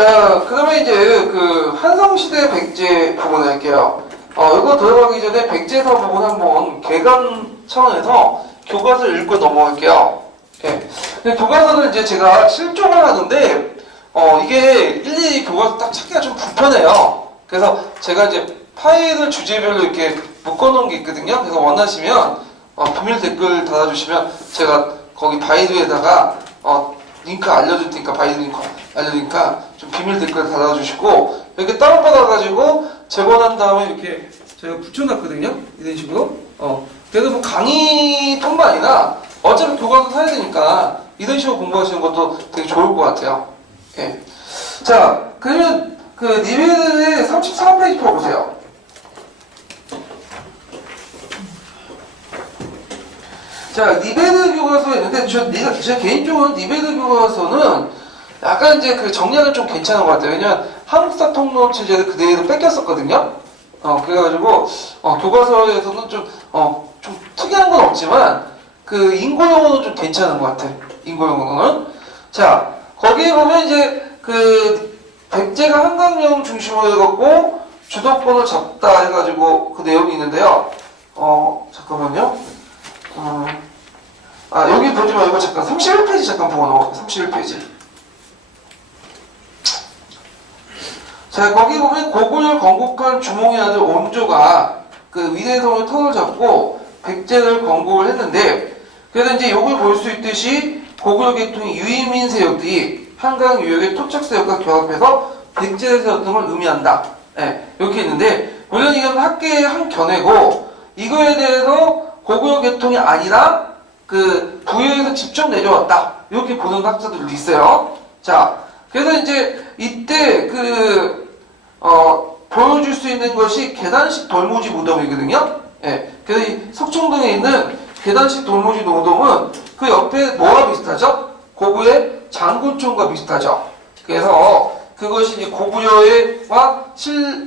자, 그 다음에 이제 그 한성시대 백제 부분 할게요. 이거 들어가기 전에 백제사 부분 한번 개관 차원에서 교과서를 읽고 넘어갈게요. 예. 근데 교과서는 이제 제가 실종을 하는데, 이게 일일이 교과서 딱 찾기가 좀 불편해요. 그래서 제가 이제 파일을 주제별로 이렇게 묶어놓은 게 있거든요. 그래서 원하시면, 비밀 댓글 달아주시면 제가 거기 바이두에다가, 링크 알려줄 테니까, 바이두 링크 알려주니까 좀 비밀 댓글 달아주시고, 이렇게 다운받아가지고 재본한 다음에 이렇게 제가 붙여놨거든요. 이런 식으로. 그래서 뭐 강의뿐만 아니라 어차피 교과서 사야 되니까 이런 식으로 공부하시는 것도 되게 좋을 것 같아요. 예. 자, 그러면 그 니베르의 34페이지 펴보세요. 자, 니베르 교과서에 있는데 제 개인적으로 니베르 교과서는 약간 이제 그 정리하기 좀 괜찮은 것 같아요. 왜냐면 한국사 통로 체제를 그대로 뺏겼었거든요. 그래가지고 교과서에서는 좀 특이한 건 없지만 그 인고용어는 좀 괜찮은 것 같아. 인고용어는. 자, 거기에 보면 이제 그 백제가 한강령 중심으로 해갖고 주도권을 잡다 해가지고 그 내용이 있는데요. 잠깐만요. 여기 보지 말고 잠깐 31페이지 잠깐 보고 넘어갈게요. 31페이지. 자, 거기 보면 고구려 건국한 주몽의 아들 온조가 그 위대성의 턱을 잡고 백제를 건국을 했는데, 그래서 이제 요걸 볼 수 있듯이 고구려 계통의 유의민 세력들이 한강 유역의 토착 세력과 결합해서 백제 세력 등을 의미한다. 예, 이렇게 있는데, 물론 이건 학계의 한 견해고, 이거에 대해서 고구려 계통이 아니라 그 부여에서 직접 내려왔다. 이렇게 보는 학자들도 있어요. 자, 그래서 이제 이때 보여줄 수 있는 것이 계단식 돌무지 무덤이거든요. 예. 그래서 이 석촌동에 있는 계단식 돌무지 무덤은 그 옆에 뭐가 비슷하죠? 고구려의 장군총과 비슷하죠. 그래서 그것이 이제 고구려와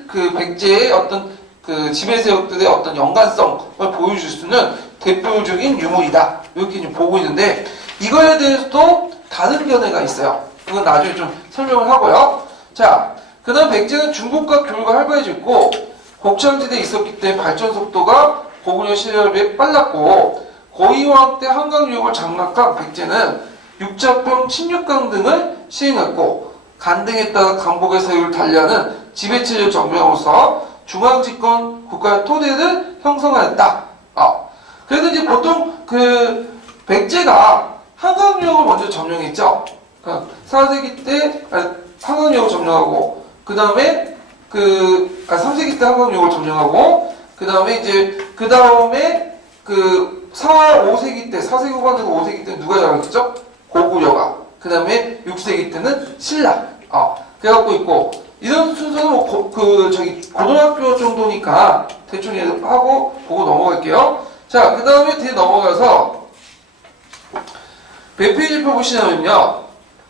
그 백제의 어떤 그 지배세력들의 어떤 연관성을 보여줄 수 있는 대표적인 유물이다. 이렇게 이제 보고 있는데, 이거에 대해서도 다른 견해가 있어요. 그건 나중에 좀 설명을 하고요. 자, 그 다음 백제는 중국과 교류가 활발해졌고 곡창지대에 있었기 때문에 발전 속도가 고구려 시대에 비해 빨랐고, 고이왕 때 한강 유역을 장악한 백제는 육자평, 침륙강 등을 시행했고, 간등에 따라 강복의 사유를 달리하는 지배체제를 정비함으로써 중앙집권 국가의 토대를 형성하였다. 그래서 이제 보통 그 백제가 한강 유역을 먼저 점령했죠. 그러니까 4세기 때 한강 유역을 점령하고, 그 다음에 3세기 때 한강 유역을 점령하고, 그 다음에 이제 그 5세기 때, 4세기 후반에서 5세기 때 누가 장악했죠? 고구려가. 그 다음에 6세기 때는 신라. 그래갖고 있고, 이런 순서는 고등학교 정도니까 대충 하고 보고 넘어갈게요. 자, 그 다음에 뒤에 넘어가서 몇 페이지 펴보시냐면요.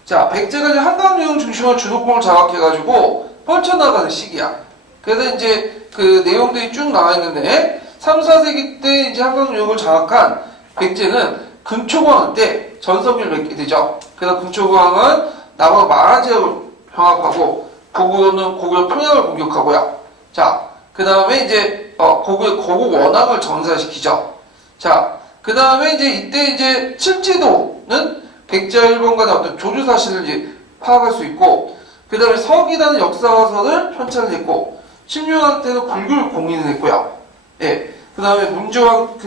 자, 백제가 이제 한강유역 중심으로 주도권을 장악해가지고 펼쳐나가는 시기야. 그래서 이제 그 내용들이 쭉 나와 있는데, 3, 4세기 때 이제 한강유역을 장악한 백제는 금초고왕 때 전성기를 맺게 되죠. 그래서 금초고왕은 남원 마라지역을 병합하고, 북으로는 고구려 평양을 공격하고요. 자, 그 다음에 이제 고국 원앙을 전사시키죠. 자, 그 다음에 이제 이때 이제 칠지도는 백제와 일본 간의 어떤 조주 사실을 이제 파악할 수 있고, 그 다음에 서기라는 역사서를 편찬을 했고, 침류왕 때는 굴굴 공인을 했고요. 예. 그 다음에 문조왕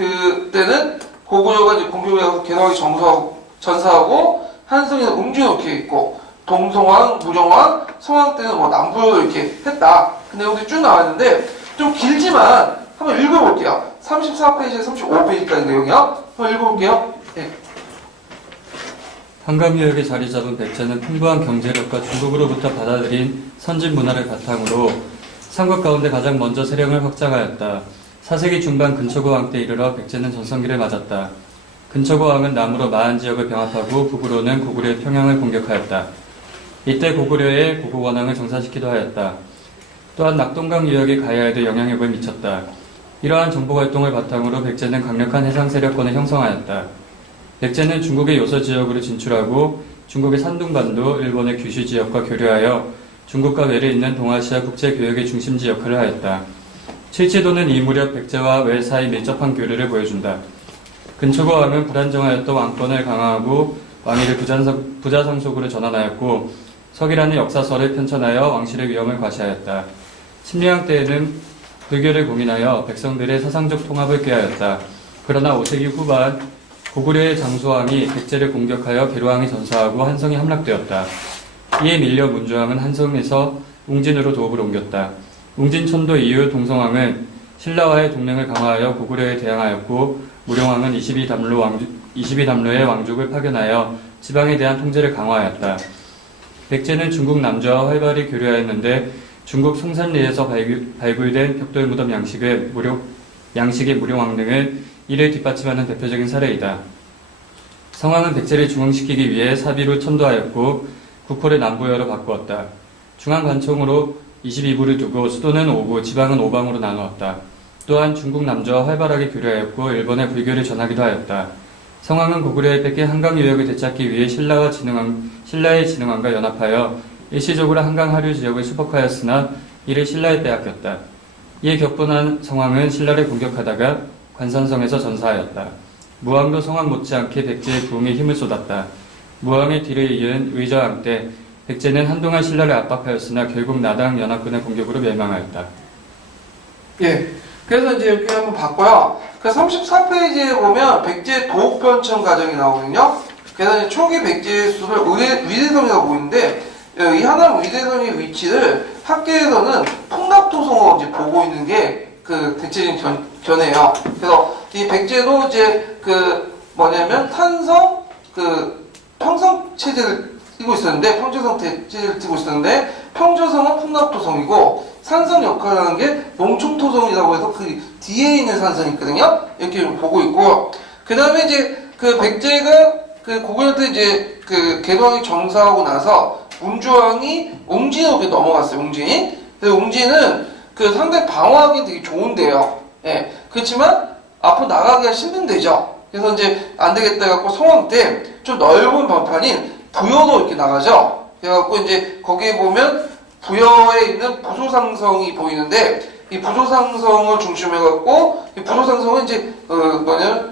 때는 고구려가 이제 공격을 해서 개성하게 전사하고, 한성에는 웅주놓게 있고, 동성왕, 무정왕, 성왕 때는 뭐 남부로 이렇게 했다. 그 내용들이 쭉 나왔는데, 좀 길지만 한번 읽어볼게요. 34페이지에서 35페이지까지 내용이요. 한번 읽어볼게요. 네. 한강유역에 자리 잡은 백제는 풍부한 경제력과 중국으로부터 받아들인 선진 문화를 바탕으로 삼국 가운데 가장 먼저 세력을 확장하였다. 4세기 중반 근초고왕 때 이르러 백제는 전성기를 맞았다. 근초고왕은 남으로 마한 지역을 병합하고 북으로는 고구려의 평양을 공격하였다. 이때 고구려의 고국원앙을 정사시키기도 하였다. 또한 낙동강 유역의 가야에도 영향력을 미쳤다. 이러한 정보활동을 바탕으로 백제는 강력한 해상 세력권을 형성하였다. 백제는 중국의 요서 지역으로 진출하고 중국의 산둥반도, 일본의 규슈 지역과 교류하여 중국과 외래 있는 동아시아 국제교역의 중심지 역할을 하였다. 칠지도는 이 무렵 백제와 외 사이 밀접한 교류를 보여준다. 근초고 왕은 불안정하였던 왕권을 강화하고 왕위를 부자성속으로 전환하였고 서기라는 역사서를 편찬하여 왕실의 위험을 과시하였다. 침례왕 때에는 불교를 공인하여 백성들의 사상적 통합을 꾀하였다. 그러나 5세기 후반 고구려의 장수왕이 백제를 공격하여 계로왕이 전사하고 한성이 함락되었다. 이에 밀려 문주왕은 한성에서 웅진으로 도읍을 옮겼다. 웅진 천도 이후 동성왕은 신라와의 동맹을 강화하여 고구려에 대항하였고 무령왕은 22담로의 왕족을 파견하여 지방에 대한 통제를 강화하였다. 백제는 중국 남조와 활발히 교류하였는데 중국 송산리에서 발굴된 벽돌무덤 양식의 무령왕 등을 이를 뒷받침하는 대표적인 사례이다. 성왕은 백제를 중흥시키기 위해 사비로 천도하였고 국호를 남부여로 바꾸었다. 중앙관청으로 22부를 두고 수도는 5부, 지방은 5방으로 나누었다. 또한 중국 남조와 활발하게 교류하였고 일본에 불교를 전하기도 하였다. 성왕은 고구려에 뺏긴 한강 유역을 되찾기 위해 신라의 진흥왕과 연합하여 일시적으로 한강 하류 지역을 수복하였으나 이를 신라에 빼앗겼다. 이에 격분한 성왕은 신라를 공격하다가 관산성에서 전사하였다. 무왕도 성왕 못지않게 백제의 부흥에 힘을 쏟았다. 무왕의 뒤를 이은 의저왕 때 백제는 한동안 신라를 압박하였으나 결국 나당 연합군의 공격으로 멸망하였다. 예. 그래서 이제 이렇게 한번 봤고요. 그 34페이지에 보면 백제 도읍편청 과정이 나오거든요. 그래서 이제 초기 백제의 수를 위대선이라고 보이는데 이 하남 위대선의 위치를 학계에서는 풍납토성으로 이제 보고 있는 게 그 대체적인 견해예요. 그래서 이 백제도 이제 탄성 평성 체제를 띠고 있었는데 평조성 체제를 띠고 있었는데 평조성은 풍납토성이고 산성 역할을 하는 게 농촌토성이라고 해서 그 뒤에 있는 산성이 있거든요. 이렇게 보고 있고 그 다음에 이제 그 백제가 그 고구려 때 이제 그 계도왕이 정사하고 나서 문주왕이 웅진으로 넘어갔어요. 웅진. 그래서 웅진은 그 상당히 방어하기 되게 좋은데요. 예. 그렇지만 앞으로 나가기가 힘든 데죠. 그래서 이제 안 되겠다 해갖고 성왕 때 좀 넓은 번판인 부여도 이렇게 나가죠. 그래갖고 이제 거기에 보면 부여에 있는 부조상성이 보이는데 이 부조상성을 중심해갖고 이 부조상성은 이제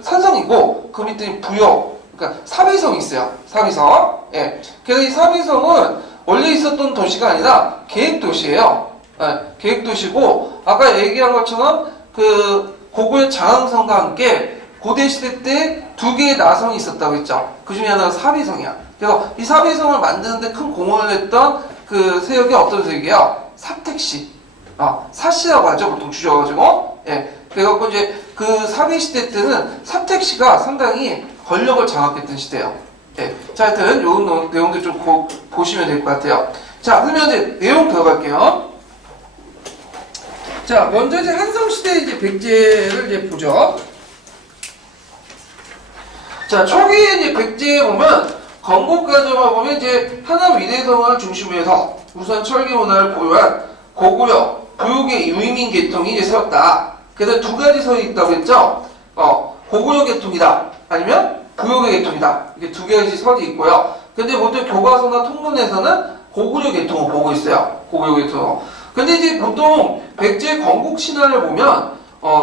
산성이고 그 밑에 부여 그러니까 사비성이 있어요. 사비성. 예. 그래서 이 사비성은 원래 있었던 도시가 아니라 계획도시예요. 예. 계획도시고 아까 얘기한 것처럼 그 고구려 장항성과 함께 고대 시대 때 두 개의 나성이 있었다고 했죠. 그 중에 하나가 사비성이야. 그래서 이 사비성을 만드는데 큰 공헌을 했던 그 세력이 어떤 세력이야? 사택시. 사시라고 하죠. 보통 줄여가지고. 예. 그래갖고 이제 그 사비 시대 때는 사택시가 상당히 권력을 장악했던 시대예요. 예. 자, 하여튼 요 내용들 좀 보시면 될 것 같아요. 자, 그러면 이제 내용 들어갈게요. 자, 먼저 이제 한성시대 이제 백제를 이제 보죠. 자, 초기에 이제 백제에 보면 건국가정을 보면 이제 하남 위대성을 중심으로 해서 우선 철기 문화를 보유한 고구려 부욕의 유의민 계통이 이제 세웠다. 그래서 두 가지 설이 있다고 했죠. 고구려 계통이다. 아니면 부욕의 계통이다. 이게 두 가지 설이 있고요. 근데 보통 교과서나 통문에서는 고구려 계통을 보고 있어요. 고구려 계통. 근데 이제 보통 백제 건국 신화를 보면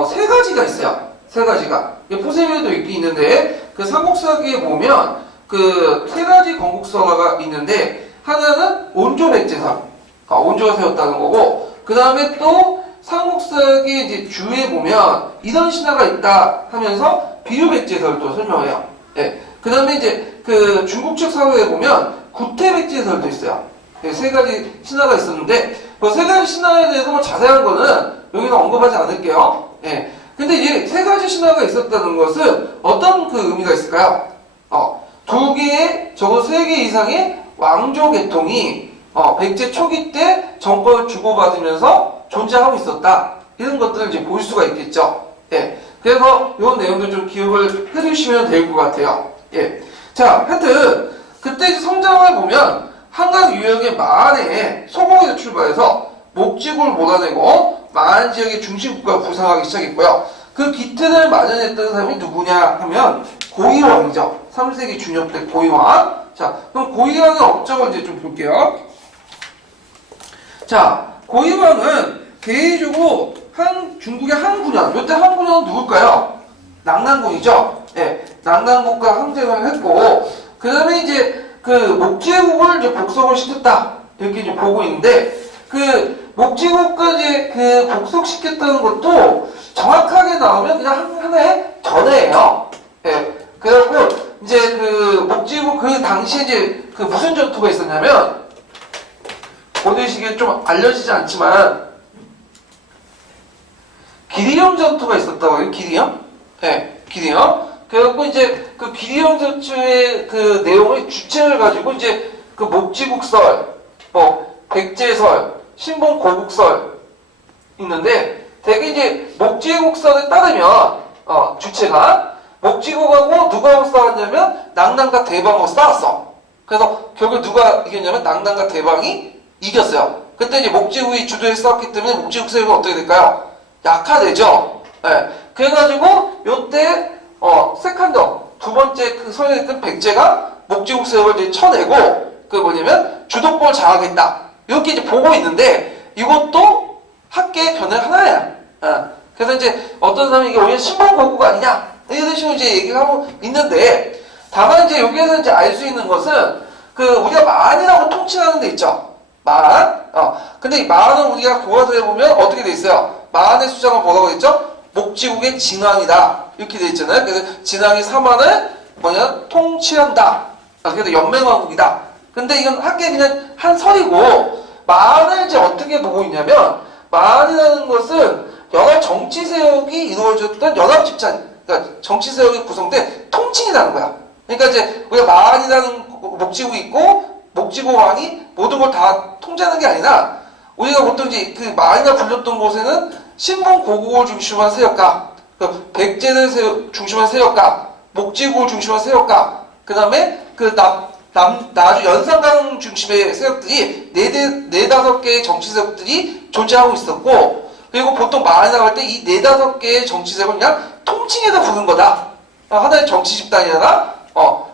세 가지가 있어요. 세 가지가. 포세미도 있긴 있는데 그 삼국사기에 보면 그 세 가지 건국설화가 있는데 하나는 온조 백제설. 온조가 세웠다는 거고 그 다음에 또 삼국사기 이제 주에 보면 이런 신화가 있다 하면서 비유백제설도 설명해요. 예. 그 다음에 이제 그 중국 측 사회에 보면 구태백제설도 있어요. 네, 세 가지 신화가 있었는데 그 세 가지 신화에 대해서 뭐 자세한 거는 여기서 언급하지 않을게요. 예. 근데 이제 세 가지 신화가 있었다는 것은 어떤 그 의미가 있을까요? 두 개의 적어도 세 개 이상의 왕조 계통이 백제 초기 때 정권을 주고받으면서 존재하고 있었다. 이런 것들을 이제 볼 수가 있겠죠. 예. 그래서 이런 내용들 좀 기억을 해주시면 될 것 같아요. 예. 자, 하여튼 그때 이제 성장을 보면 한강 유역의 마안에 소공에서 출발해서 목지구를 몰아내고 마안 지역의 중심국가가 부상하기 시작했고요. 그 기틀을 마련했던 사람이 누구냐 하면 고이왕이죠. 3세기 중엽 때 고이왕. 자, 그럼 고이왕의 업적을 이제 좀 볼게요. 자, 고이왕은 개의주고 중국의 한군현, 이때 한군현은 누굴까요? 낙난군이죠. 예, 낙난군과 항쟁을 했고, 그 다음에 이제 그 목제국을 이제 복속을 시켰다. 이렇게 이제 보고 있는데, 그 목제국까지 그 복속시켰다는 것도 정확하게 나오면 그냥 하나의 전해예요. 예, 그래갖고 이제 그 목제국 그 당시에 이제 그 무슨 전투가 있었냐면, 고대식에 좀 알려지지 않지만, 기리형 전투가 있었다고 해요. 기리형? 네, 기리형. 그래갖고 이제 그 기리형 전투의 그 내용의 주체를 가지고 이제 그 목지국설, 뭐 백제설, 신봉고국설 있는데 되게 이제 목지국설에 따르면 주체가 목지국하고 누구하고 싸웠냐면 낙난과 대방하고 싸웠어. 그래서 결국 누가 이겼냐면 낙난과 대방이 이겼어요. 그때 이제 목지국이 주도해서 싸웠기 때문에 목지국 세력은 어떻게 될까요? 약화되죠. 예. 그래가지고 요때 세컨더 두 번째 그 서열했던 백제가 목지국 세력을 이제 쳐내고 그 뭐냐면 주도권을 장악했다. 이렇게 이제 보고 있는데 이것도 학계의 변의 하나야. 예. 그래서 이제 어떤 사람이 이게 오히려 신봉고국 아니냐 이런 식으로 이제 얘기를 하고 있는데 다만 이제 여기에서 이제 알 수 있는 것은 그 우리가 만이라고 통칭하는 데 있죠. 만. 근데 이 만은 우리가 교과서에 보면 어떻게 돼 있어요? 만의 수장을 뭐라고 했죠? 목지국의 진왕이다. 이렇게 돼 있잖아요. 그래서 진왕이 사만을 뭐냐? 통치한다. 그래서 연맹왕국이다. 근데 이건 학계에 그냥 한 설이고, 만을 이제 어떻게 보고 있냐면, 만이라는 것은 여러 정치 세력이 이루어졌던 연합 집단, 그러니까 정치 세력이 구성된 통칭이라는 거야. 그러니까 이제 우리가 만이라는 목지국이 있고, 목지국 왕이 모든 걸 다 통제하는 게 아니라 우리가 보통 이제 그 만이라 불렸던 곳에는 신봉 고국을 중심한 세력가, 그 백제를 중심한 세력가, 목지국을 중심한 세력가, 그 다음에 그 나주 연산강 중심의 세력들이 네다섯 개의 정치 세력들이 존재하고 있었고, 그리고 보통 만이라고 할 때 이 네다섯 개의 정치 세력을 그냥 통칭해서 부른 거다. 하나의 정치 집단이나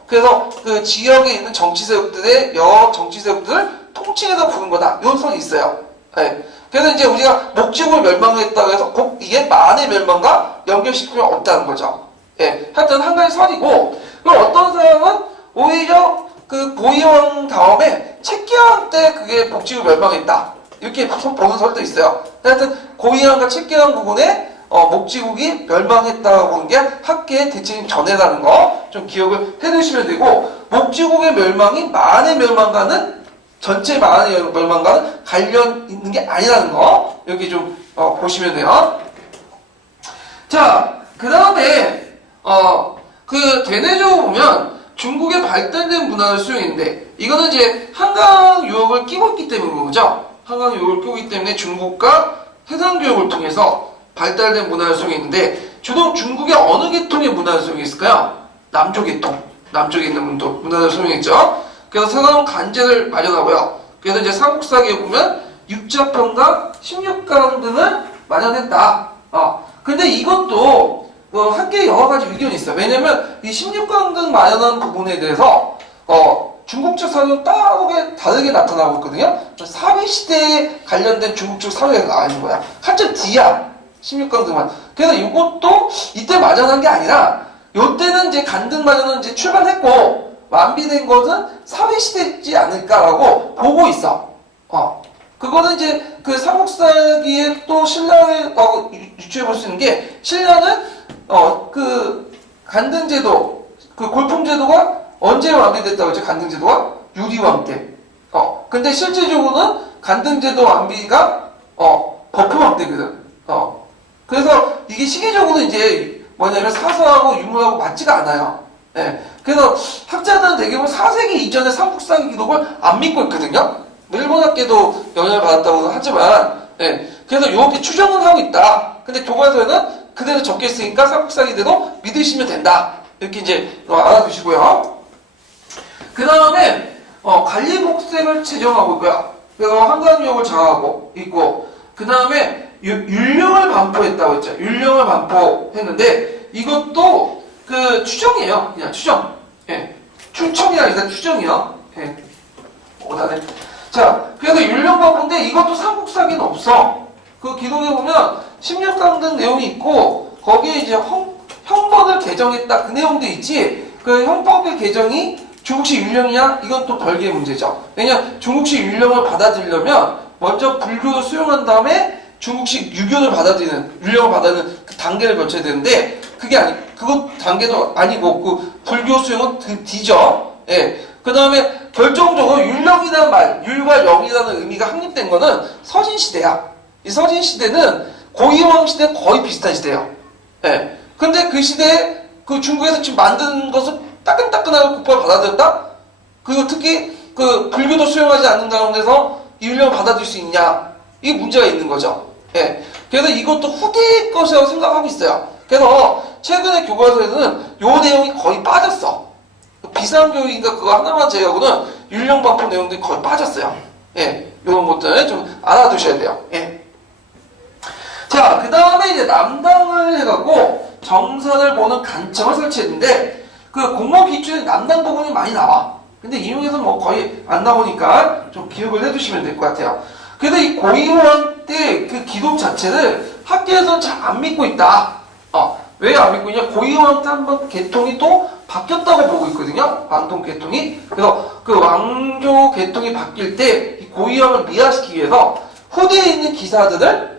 그래서 그 지역에 있는 정치 세력들의 여러 정치 세력들을 통칭해서 부른 거다. 이런 설이 있어요. 네. 그래서 이제 우리가 목지국을 멸망했다고 해서 꼭 이게 만의 멸망과 연결시키면 없다는 거죠. 예. 하여튼 한 가지 설이고, 그럼 어떤 사람은 오히려 그 고이왕 다음에 채기왕 때 그게 목지국 멸망했다. 이렇게 보는 설도 있어요. 하여튼 고이왕과 채기왕 부분에 목지국이 멸망했다고 보는 게 학계의 대체적 전해라는 거 좀 기억을 해두시면 되고, 목지국의 멸망이 만의 멸망과는 전체 만의 멸망과는 관련 있는 게 아니라는 거 여기 좀 보시면 돼요. 자, 그 다음에 그 대내적으로 보면 중국의 발달된 문화를 수용했는데 이거는 이제 한강 유역을 끼고 있기 때문인 거죠. 한강 유역을 끼고 있기 때문에 중국과 해상 교역을 통해서 발달된 문화를 수용했는데 주로 중국의 어느 계통의 문화를 수용했을까요? 남조 계통. 남쪽에 있는 문화를 수용했죠. 그래서 새로운 간제를 마련하고요. 그래서 이제 삼국사기에 보면 육자평강, 16강 등을 마련했다. 근데 이것도 학계에 여러 가지 의견이 있어요. 왜냐면 이 16강 등 마련한 부분에 대해서 중국 측 사료는 다르게 나타나고 있거든요. 사회시대에 관련된 중국 측 사료가 나와 있는 거야. 한참 뒤야. 16강 등만. 그래서 이것도 이때 마련한 게 아니라 요때는 이제 간등 마련은 이제 출발했고 완비된 것은 사회시대지 않을까라고 보고 있어. 그거는 이제 그 삼국사기에 또 신라를 유추해 볼 수 있는 게, 신라는 그 간등제도, 그 골품제도가 언제 완비됐다고 했죠? 간등제도가 유리왕 때. 근데 실제적으로는 간등제도 완비가 버프왕 때거든. 그래서 이게 시기적으로 이제 뭐냐면 사서하고 유물하고 맞지가 않아요. 예. 그래서 학자들은 대개는 4세기 이전의 삼국사기 기록을 안 믿고 있거든요. 일본 학계도 영향을 받았다고 하지만, 예. 그래서 이렇게 추정은 하고 있다. 근데 교과서에는 그대로 적혀 있으니까 삼국사기대로 믿으시면 된다. 이렇게 이제 알아두시고요. 그 다음에 관리복색을 제정하고 있고요. 그래서 한강유역을 장악하고 있고, 그 다음에 율령을 반포했다고 했죠. 율령을 반포했는데 이것도 그 추정이에요. 그냥 추정. 예. 추천이 아니라 추정이요. 예. 오다네. 자, 그래서 율령방포인데 이것도 삼국사기는 없어. 그 기록에 보면 16강 등 내용이 있고 거기에 이제 형법을 개정했다 그 내용도 있지. 그 형법의 개정이 중국식 율령이냐? 이건 또 별개의 문제죠. 왜냐면 중국식 율령을 받아들이려면 먼저 불교를 수용한 다음에 중국식 유교를 받아들이는 율령을 받아들이는 그 단계를 거쳐야 되는데 그거 단계도 아니고 그 불교 수용은 뒤져. 예. 그 다음에 결정적으로 율령이라는 말, 율과 영이라는 의미가 확립된 거는 서진시대야. 이 서진시대는 고이왕 시대 거의 비슷한 시대예요. 예. 근데 그 시대에 그 중국에서 지금 만든 것을 따끈따끈하게 국밥을 받아들였다? 그리고 특히 그 불교도 수용하지 않는 가운데서 이 율령을 받아들일 수 있냐? 이게 문제가 있는 거죠. 예. 그래서 이것도 후대의 것이라고 생각하고 있어요. 그래서 최근에 교과서에는 요 내용이 거의 빠졌어. 비상교육인가 그거 하나만 제외하고는 율령방포 내용들이 거의 빠졌어요. 예. 요런 것들 좀 알아두셔야 돼요. 예. 자, 그 다음에 이제 남당을 해갖고 정선을 보는 관청을 설치했는데 그 공무원 기준에 남당 부분이 많이 나와. 근데 이용에서는 뭐 거의 안 나오니까 좀 기억을 해두시면 될 것 같아요. 그래서 이 고이왕 때 그 기록 자체를 학계에서는 잘 안 믿고 있다. 왜 안 믿고 있냐? 고이왕 때 한번 계통이 또 바뀌었다고 보고 있거든요. 왕통 계통이. 그래서 그 왕조 계통이 바뀔 때 이 고이왕을 미화시키기 위해서 후대에 있는 기사들을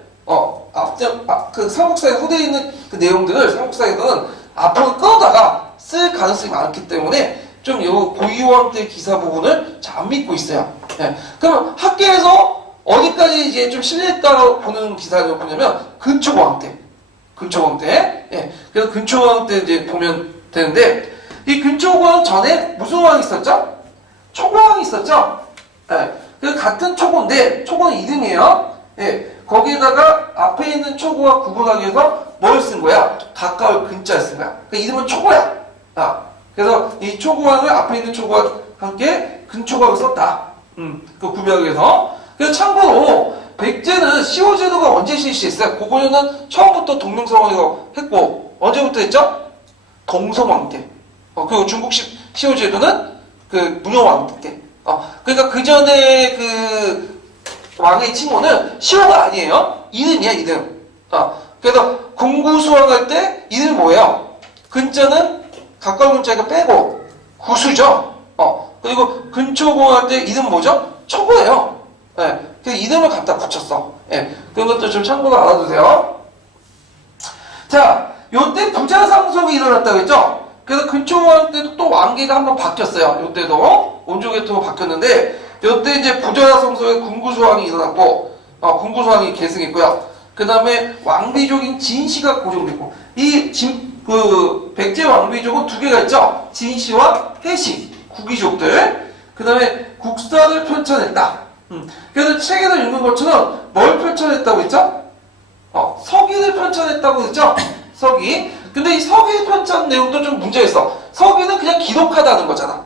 그 삼국사의 후대에 있는 그 내용들을 삼국사에서는 앞으로 끌어다가 쓸 가능성이 많기 때문에 좀 요 고이왕 때 기사 부분을 잘 안 믿고 있어요. 예. 그럼 학계에서 어디까지 이제 좀 신뢰했다고 보는 기사를 보냐면 근초고왕 때. 근초고왕 때. 예. 그래서 근초고왕 때 이제 보면 되는데 이 근초고왕 전에 무슨 왕이 있었죠? 초고왕이 있었죠? 예. 그 같은 초고인데 초고는 이름이에요. 예. 거기에다가 앞에 있는 초고와 구분하기 위해서 뭘 쓴 거야? 가까울 근자를 쓴 거야. 그 이름은 초고야. 그래서 이 초고왕을 앞에 있는 초고와 함께 근초고왕을 썼다. 그 구별하기 위해서. 그래서 참고로 백제는 시호제도가 언제 실시했어요? 그거는 처음부터 동명성왕이라고 했고 언제부터 했죠? 동성왕 때. 그리고 중국식 시호제도는 그 문효왕 때. 그러니까 그 전에 그 왕의 칭호는 시호가 아니에요. 이름이야 이름. 그래서 궁구수왕 할 때 이름이 뭐예요? 근자는 가까운 근자니까 빼고 구수죠. 그리고 근초고 할 때 이름 뭐죠? 초고예요. 예. 그 이름을 갖다 붙였어. 예. 그런 것도 좀 참고로 알아두세요. 자, 요때 부자상속이 일어났다고 했죠? 그래서 근초고할 때도 또 왕계가 한번 바뀌었어요. 요때도 온조계통으로 바뀌었는데 요때 이제 부자상속의 궁구수왕이 일어났고 궁구수왕이 계승했고요. 그 다음에 왕비족인 진씨가 고정됐고 그 백제 왕비족은 두 개가 있죠. 진씨와 해씨 국이족들. 그 다음에 국사를 펼쳐냈다. 그래서 책에서 읽는 것처럼 뭘 펼쳐냈다고 했죠? 서기를 펼쳐냈다고 했죠? 서기. 근데 이 서기 편찬 내용도 좀 문제가 있어. 서기는 그냥 기록하다는 거잖아.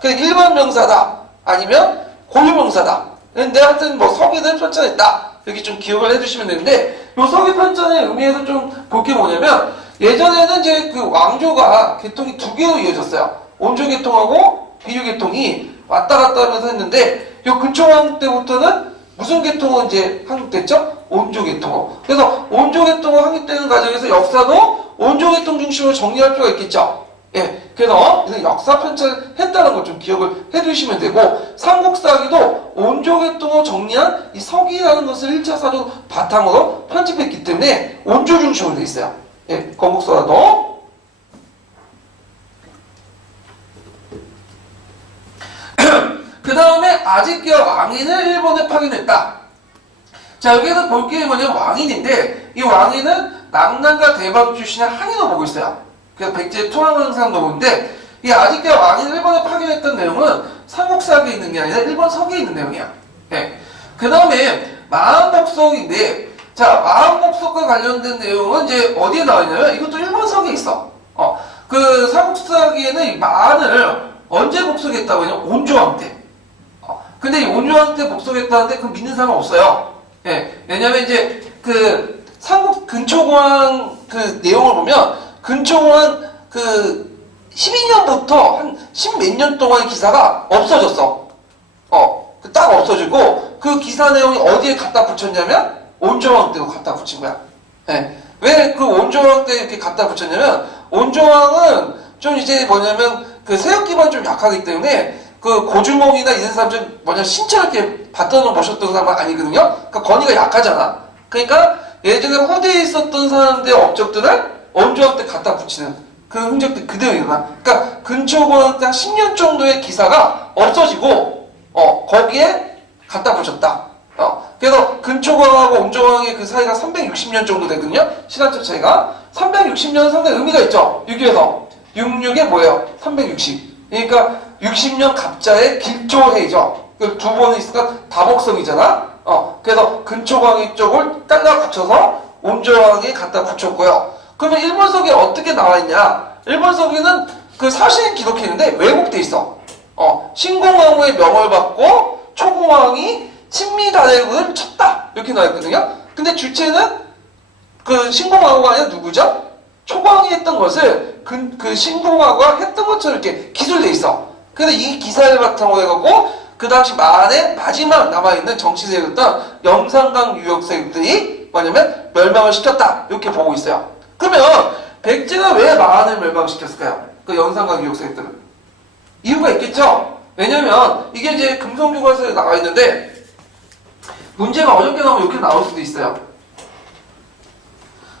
그냥 일반 명사다. 아니면 고유 명사다. 근데 하여튼 뭐 서기를 편찬했다. 이렇게 좀 기억을 해주시면 되는데, 요 서기 편찬의 의미에서 좀 볼 게 뭐냐면, 예전에는 이제 그 왕조가 계통이 두 개로 이어졌어요. 온조 계통하고 비유 계통이 왔다 갔다 하면서 했는데, 요 근초왕 때부터는 무슨 계통으로 이제 확립됐죠? 온조 계통으로. 그래서 온조 계통으로 확립되는 과정에서 역사도 온조 계통 중심으로 정리할 필요가 있겠죠. 예. 그래서 역사 편찬을 했다는 걸 좀 기억을 해두시면 되고, 삼국사기도 온조 계통으로 정리한 이 서기라는 것을 1차 사조 바탕으로 편집했기 때문에 온조 중심으로 되어 있어요. 예. 건국서라도. 그 다음에 아직기와 왕인을 일본에 파견했다. 자, 여기에서 볼 게 뭐냐면 왕인인데, 이 왕인은 낙난과 대방 출신의 한인으로 보고 있어요. 그래서 백제 토왕왕상도 보는데, 이 아직기와 왕인을 일본에 파견했던 내용은 삼국사기에 있는 게 아니라 일본 서기에 있는 내용이야. 예. 그 다음에 마음복속인데, 자, 마음복속과 관련된 내용은 이제 어디에 나와 있냐면, 이것도 일본 서기에 있어. 그 삼국사기에는 이 마안을 언제 복속했다고 하냐면 온조왕 때. 근데 이 온조왕 때 복속했다는데 그 믿는 사람 없어요. 예. 왜냐면 이제 그 삼국 근초고왕 그 내용을 보면 근초고왕 그 12년부터 한 10몇 년 동안의 기사가 없어졌어. 딱 없어지고 그 기사 내용이 어디에 갖다 붙였냐면 온조왕 때도 갖다 붙인 거야. 예. 왜 그 온조왕 때 이렇게 갖다 붙였냐면 온조왕은 좀 이제 뭐냐면 그 세력 기반이 좀 약하기 때문에 그 고주몽이나 이런 사람들 뭐냐 신처를 이렇게 받들어 모셨던 사람은 아니거든요. 그러니까 권위가 약하잖아. 그러니까 예전에 후대에 있었던 사람들의 업적들을 온조왕 때 갖다 붙이는 그런 흔적들 그대로 일어나. 그러니까 근초고왕 때 한 10년 정도의 기사가 없어지고 거기에 갖다 붙였다. 그래서 근초고왕하고 온조왕의 그 사이가 360년 정도 되거든요. 시간적 차이가 360년은 상당히 의미가 있죠. 6에서 66에 뭐예요? 360. 그러니까 60년 갑자의 길조해이죠. 그 두 번이 있으니까 다복성이잖아. 그래서 근초고왕의 쪽을 잘라 붙여서 온조왕이 갖다 붙였고요. 그러면 일본서기에 어떻게 나와 있냐? 일본서기는 그 사실은 기록해 있는데 왜곡돼 있어. 신공왕후의 명을 받고 초공왕이 친미다대국을 쳤다 이렇게 나와 있거든요. 근데 주체는 그 신공왕후가 아니라 누구죠? 초공왕이 했던 것을 그 신공왕후가 했던 것처럼 이렇게 기술돼 있어. 그래서 이 기사를 바탕으로 해갖고 그 당시 만에 마지막 남아있는 정치 세력이었던 영산강 유역 세력들이 뭐냐면 멸망을 시켰다 이렇게 보고 있어요. 그러면 백제가 왜 마한을 멸망시켰을까요? 그 영산강 유역 세력들은 이유가 있겠죠. 왜냐면 이게 이제 금성교과서에 나와 있는데 문제가 어렵게 나오면 이렇게 나올 수도 있어요.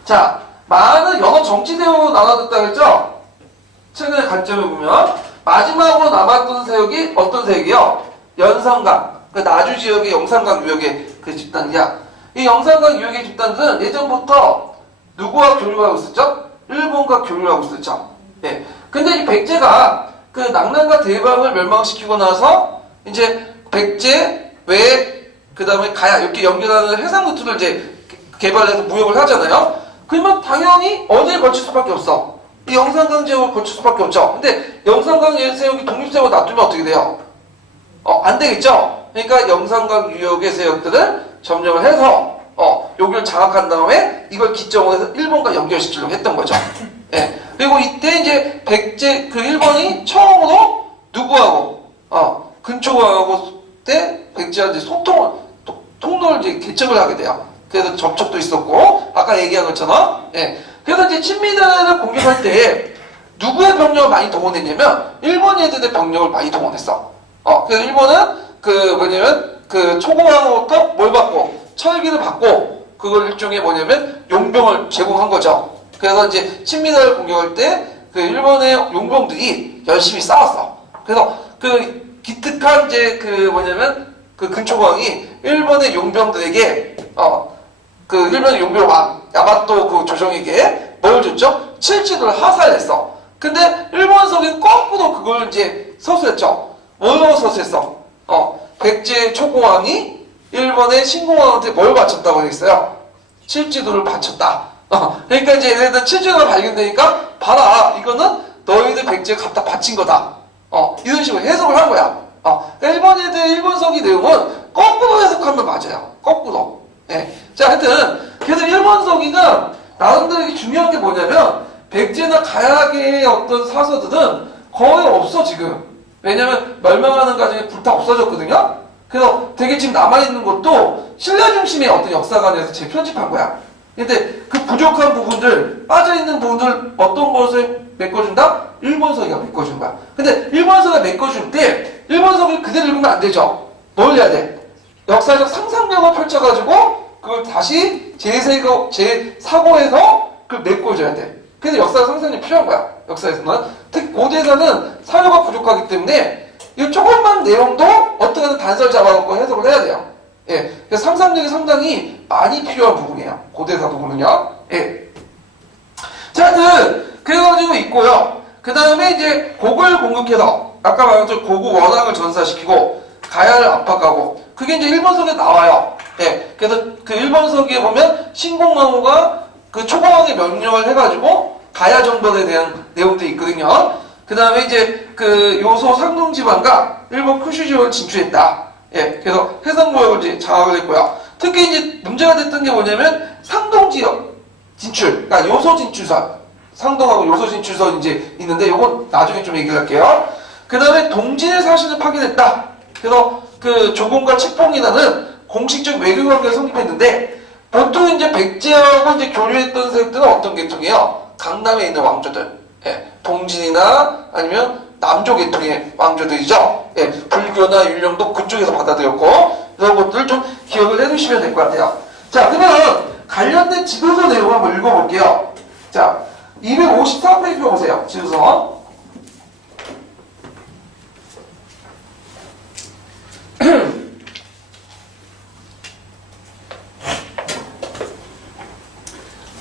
자, 마한은 여러 정치 세력으로 나눠졌다 했죠. 최근의 관점을 보면 마지막으로 남았던 세력이 어떤 세력이요? 연산강, 그 나주 지역의 영산강 유역의 그 집단이야. 이 영산강 유역의 집단들은 예전부터 누구와 교류하고 있었죠? 일본과 교류하고 있었죠. 예. 근데 이 백제가 그 낙랑과 대방을 멸망시키고 나서 이제 백제 외 그 다음에 가야 이렇게 연결하는 해상 루트를 이제 개발해서 무역을 하잖아요. 그러면 당연히 어디를 거칠 수밖에 없어? 이 영산강 지역을 거칠 수밖에 없죠. 근데 영산강 세력이 독립세력을 놔두면 어떻게 돼요? 안 되겠죠? 그러니까 영산강 유역의 세력들을 점령을 해서 여기를 장악한 다음에 이걸 기점으로 해서 일본과 연결시키려고 했던 거죠. 예. 그리고 이때 이제 백제 그 일본이 처음으로 누구하고 근초고왕하고 때 백제와 이제 통로를 이제 개척을 하게 돼요. 그래서 접촉도 있었고 아까 얘기한 것처럼 예. 그래서 이제 친미나라를 공격할 때 누구의 병력을 많이 동원했냐면 일본 애들의 병력을 많이 동원했어. 그래서 일본은 그 뭐냐면 그 초공왕으로부터 뭘 받고 철기를 받고 그걸 일종의 뭐냐면 용병을 제공한 거죠. 그래서 이제 친미나라를 공격할 때 그 일본의 용병들이 열심히 싸웠어. 그래서 그 기특한 이제 그 뭐냐면 그 근초고왕이 일본의 용병들에게 그 일본의 용병왕 야마토 그 조정에게 뭘 줬죠? 칠지도를 하사했어. 근데 일본서기는 거꾸로 그걸 이제 서술했죠. 뭐라고 서술했어? 백제 초공왕이 일본의 신공왕한테 뭘 바쳤다고 했어요? 칠지도를 바쳤다. 그러니까 이제 얘네들 칠지도가 발견되니까 봐라 이거는 너희들 백제에 갖다 바친 거다. 이런 식으로 해석을 한 거야. 그러니까 일본 애들 일본서기 내용은 거꾸로 해석하면 맞아요. 거꾸로. 예. 자, 하여튼 그래서 일본서기가 나름대로 이게 중요한 게 뭐냐면 백제나 가야계의 어떤 사서들은 거의 없어 지금. 왜냐면 멸망하는 과정에 불타 없어졌거든요. 그래서 되게 지금 남아있는 것도 신라 중심의 어떤 역사관에서 재편집한 거야. 근데 그 부족한 부분들, 빠져있는 부분들 어떤 것을 메꿔준다? 일본서기가 메꿔준 거야. 근데 일본서기가 메꿔줄 때 일본서기를 그대로 읽으면 안 되죠. 뭘 해야 돼? 역사적 상상력을 펼쳐가지고 그걸 다시 재사고해서 그걸 메꿔줘야 돼. 그래서 역사적 상상력이 필요한 거야. 역사에서는. 특히 고대에서는 사료가 부족하기 때문에 이 조금만 내용도 어떻게든 단서를 잡아갖고 해석을 해야 돼요. 예. 그래서 상상력이 상당히 많이 필요한 부분이에요. 고대사 부분은요. 예. 자, 그래가지고 있고요. 그 다음에 이제 곡을 공격해서 아까 말한 것처럼 고구 원왕을 전사시키고 가야를 압박하고 그게 이제 일본서기에 나와요. 예. 그래서 그 일본서기에 보면 신공왕후가 그 초공왕의 명령을 해가지고 가야 정벌에 대한 내용들이 있거든요. 그 다음에 이제 그 요소 상동 지방과 일본 큐슈 지역을 진출했다. 예, 그래서 해상무역을 이제 장악을 했고요. 특히 이제 문제가 됐던 게 뭐냐면 상동 지역 진출, 그러니까 요소 진출선, 상동하고 요소 진출선 이제 있는데 요건 나중에 좀 얘기를 할게요. 그 다음에 동진의 사실을 파견했다. 그래서 그 조공과 책봉이라는 공식적 외교 관계가 성립했는데 보통 이제 백제하고 이제 교류했던 세력들은 어떤 계통이에요? 강남에 있는 왕조들, 예, 동진이나 아니면 남조 계통의 왕조들이죠. 예, 불교나 율령도 그쪽에서 받아들였고 이런 것들을 좀 기억을 해두시면 될 것 같아요. 자, 그러면 관련된 지도서 내용을 한번 읽어볼게요. 자, 254페이지 보세요. 지도서.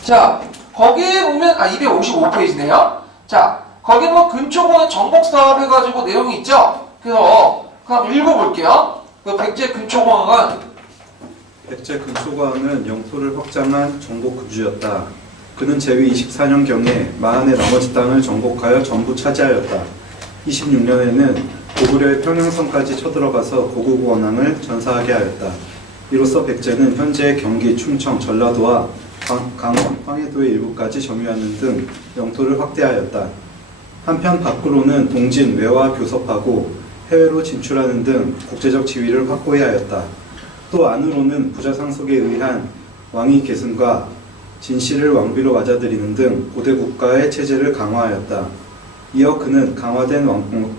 자, 거기에 보면 255페이지네요. 자, 거기 뭐 근초공원 정복사업 해가지고 내용이 있죠. 그래서 한번 읽어볼게요. 그 백제 근초공원은 백제 근초광은 영토를 확장한 정복군주였다. 그는 제위 24년경에 마한의 나머지 땅을 정복하여 전부 차지하였다. 26년에는 고구려의 평양성까지 쳐들어가서 고국 원앙을 전사하게 하였다. 이로써 백제는 현재의 경기, 충청, 전라도와 강원, 황해도의 일부까지 점유하는 등 영토를 확대하였다. 한편 밖으로는 동진, 외화 교섭하고 해외로 진출하는 등 국제적 지위를 확고히 하였다. 또 안으로는 부자 상속에 의한 왕위 계승과 진실을 왕비로 맞아들이는 등 고대 국가의 체제를 강화하였다. 이어 그는 강화된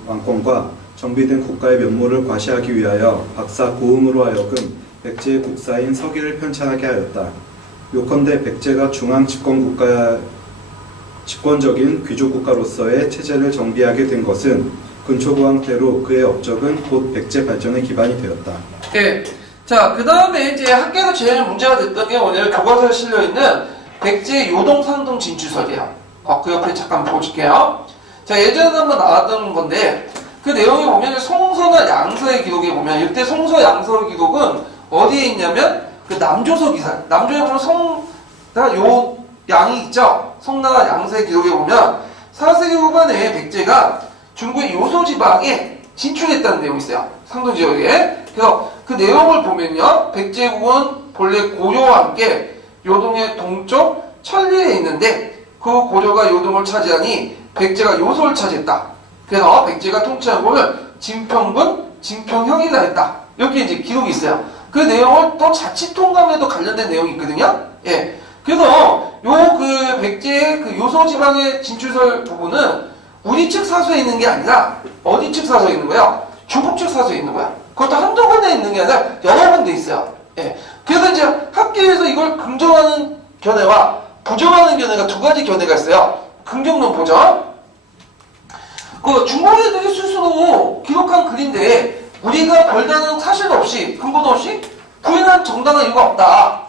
왕권과 정비된 국가의 면모를 과시하기 위하여 박사 고음으로 하여금 백제의 국사인 서기를 편찬하게 하였다. 요컨대 백제가 중앙 집권적인 귀족국가로서의 체제를 정비하게 된 것은 근초고왕 때로 그의 업적은 곧 백제 발전의 기반이 되었다. 예. 자, 그 다음에 이제 학계에서 제일 문제가 됐던 게 뭐냐면 교과서에 실려있는 백제 요동 상동 진주설이에요. 그 옆에 잠깐 보실게요. 자, 예전에 한번 나왔던 건데 그 내용이 보면 송서나 양서의 기록에 보면 이때 송서 양서의 기록은 어디에 있냐면 그 남조서 기사, 남조에 보면 성나 요 양이 있죠. 성나라 양서의 기록에 보면 4세기 후반에 백제가 중국의 요소 지방에 진출했다는 내용이 있어요. 상도 지역에. 그래서 그 내용을 보면요, 백제국은 본래 고려와 함께 요동의 동쪽 천리에 있는데 그 고려가 요동을 차지하니 백제가 요소를 차지했다. 그래서 백제가 통치한 곳을 진평군, 진평형이라 했다. 이렇게 이제 기록이 있어요. 그 내용을 또 자치통감에도 관련된 내용이 있거든요. 예. 그래서 요 그 백제의 그 요소 지방의 진출설 부분은 우리 측 사서에 있는 게 아니라 어디 측 사서에 있는 거야? 중국 측 사서에 있는 거야. 그것도 한두 군데 있는 게 아니라 여러 군데 있어요. 예. 그래서 이제 학계에서 이걸 긍정하는 견해와 부정하는 견해가 두 가지 견해가 있어요. 긍정론 부정. 그 중국 애들이 스스로 기록한 글인데 우리가 별다른 사실도 없이 근거도 없이 부인한 정당한 이유가 없다.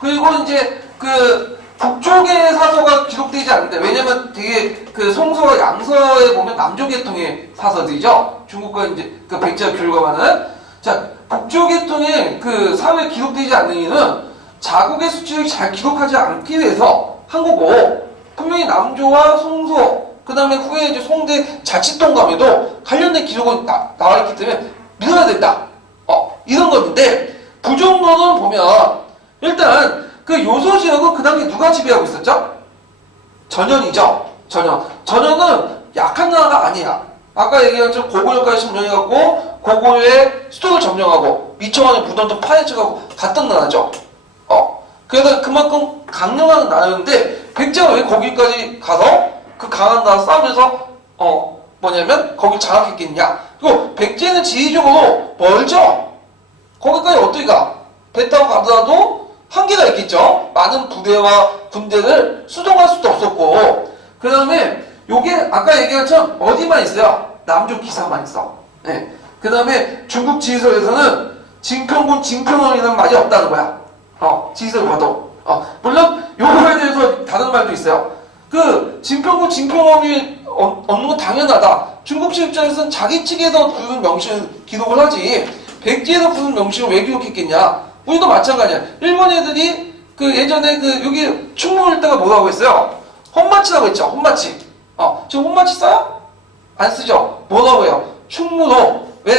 그리고 이제 그 북쪽의 사서가 기록되지 않는데 왜냐면 되게 그 송서와 양서에 보면 남조 계통의 사서들이죠. 중국과 이제 그 백제가 교류하는 자 북조 계통의 그 사회에 기록되지 않는 이유는 자국의 수치를 잘 기록하지 않기 위해서 한 거고 분명히 남조와 송서 그 다음에 후에 이제 송대 자치통감에도 관련된 기록은 나와 있기 때문에 믿어야 된다. 이런 건데 부정론은 보면 일단 그 요소 지역은 그 당시에 누가 지배하고 있었죠? 전현이죠. 전현은 약한 나라가 아니야. 아까 얘기한 것처럼 고구려까지 점령해갖고 고구려의 수도를 점령하고 미청왕의 무덤도 파헤쳐가고 갔던 나라죠. 그래서 그만큼 강력한 나라였는데 백제가 왜 거기까지 가서 그 강한 나라 싸우면서 뭐냐면 거길 장악했겠냐. 그리고 백제는 지리적으로 멀죠. 거기까지 어떻게 가? 배 타고 가더라도 한계가 있겠죠. 많은 부대와 군대를 수동할 수도 없었고 그 다음에 요게 아까 얘기한 것처럼 어디만 있어요? 남쪽 기사만 있어. 네. 그 다음에 중국 지휘서에서는 진평군 진평원이라는 말이 없다는 거야. 지휘서를 봐도. 물론 요거에 대해서 다른 말도 있어요. 그 진평군 진평원이 없는 건 당연하다. 중국 측 입장에서는 자기 측에서 부른 명칭을 기록을 하지 백제에서 부른 명칭을 왜 기록했겠냐. 우리도 마찬가지야. 일본 애들이 그 예전에 그 여기 충무일 때가 뭐라고 했어요? 혼마치라고 했죠. 혼마치. 지금 혼마치 써요? 안 쓰죠. 뭐라고 해요? 충무로. 왜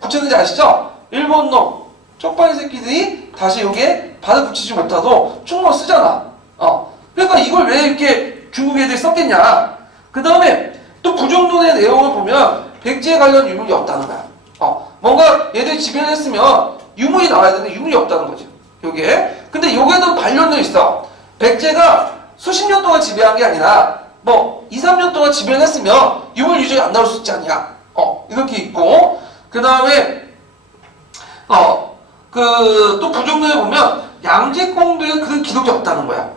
붙였는지 아시죠? 일본 놈 쪽파이 새끼들이 다시 여기에 발을 붙이지 못하도 충무로 쓰잖아. 그러니까 이걸 왜 이렇게 중국 애들이 썼겠냐. 그 다음에 또 부정론의 내용을 보면 백제에 관련 유물이 없다는 거야. 뭔가 얘들이 지배를 했으면 유물이 나와야 되는데 유물이 없다는 거죠. 요게. 근데 요게는 반론도 있어. 백제가 수십 년 동안 지배한 게 아니라 뭐 2, 3년 동안 지배를 했으면 유물 유적이 안 나올 수 있지 않냐. 이렇게 있고, 그 다음에 또 부정론에 보면 양직공도에는 그런 기록이 없다는 거야.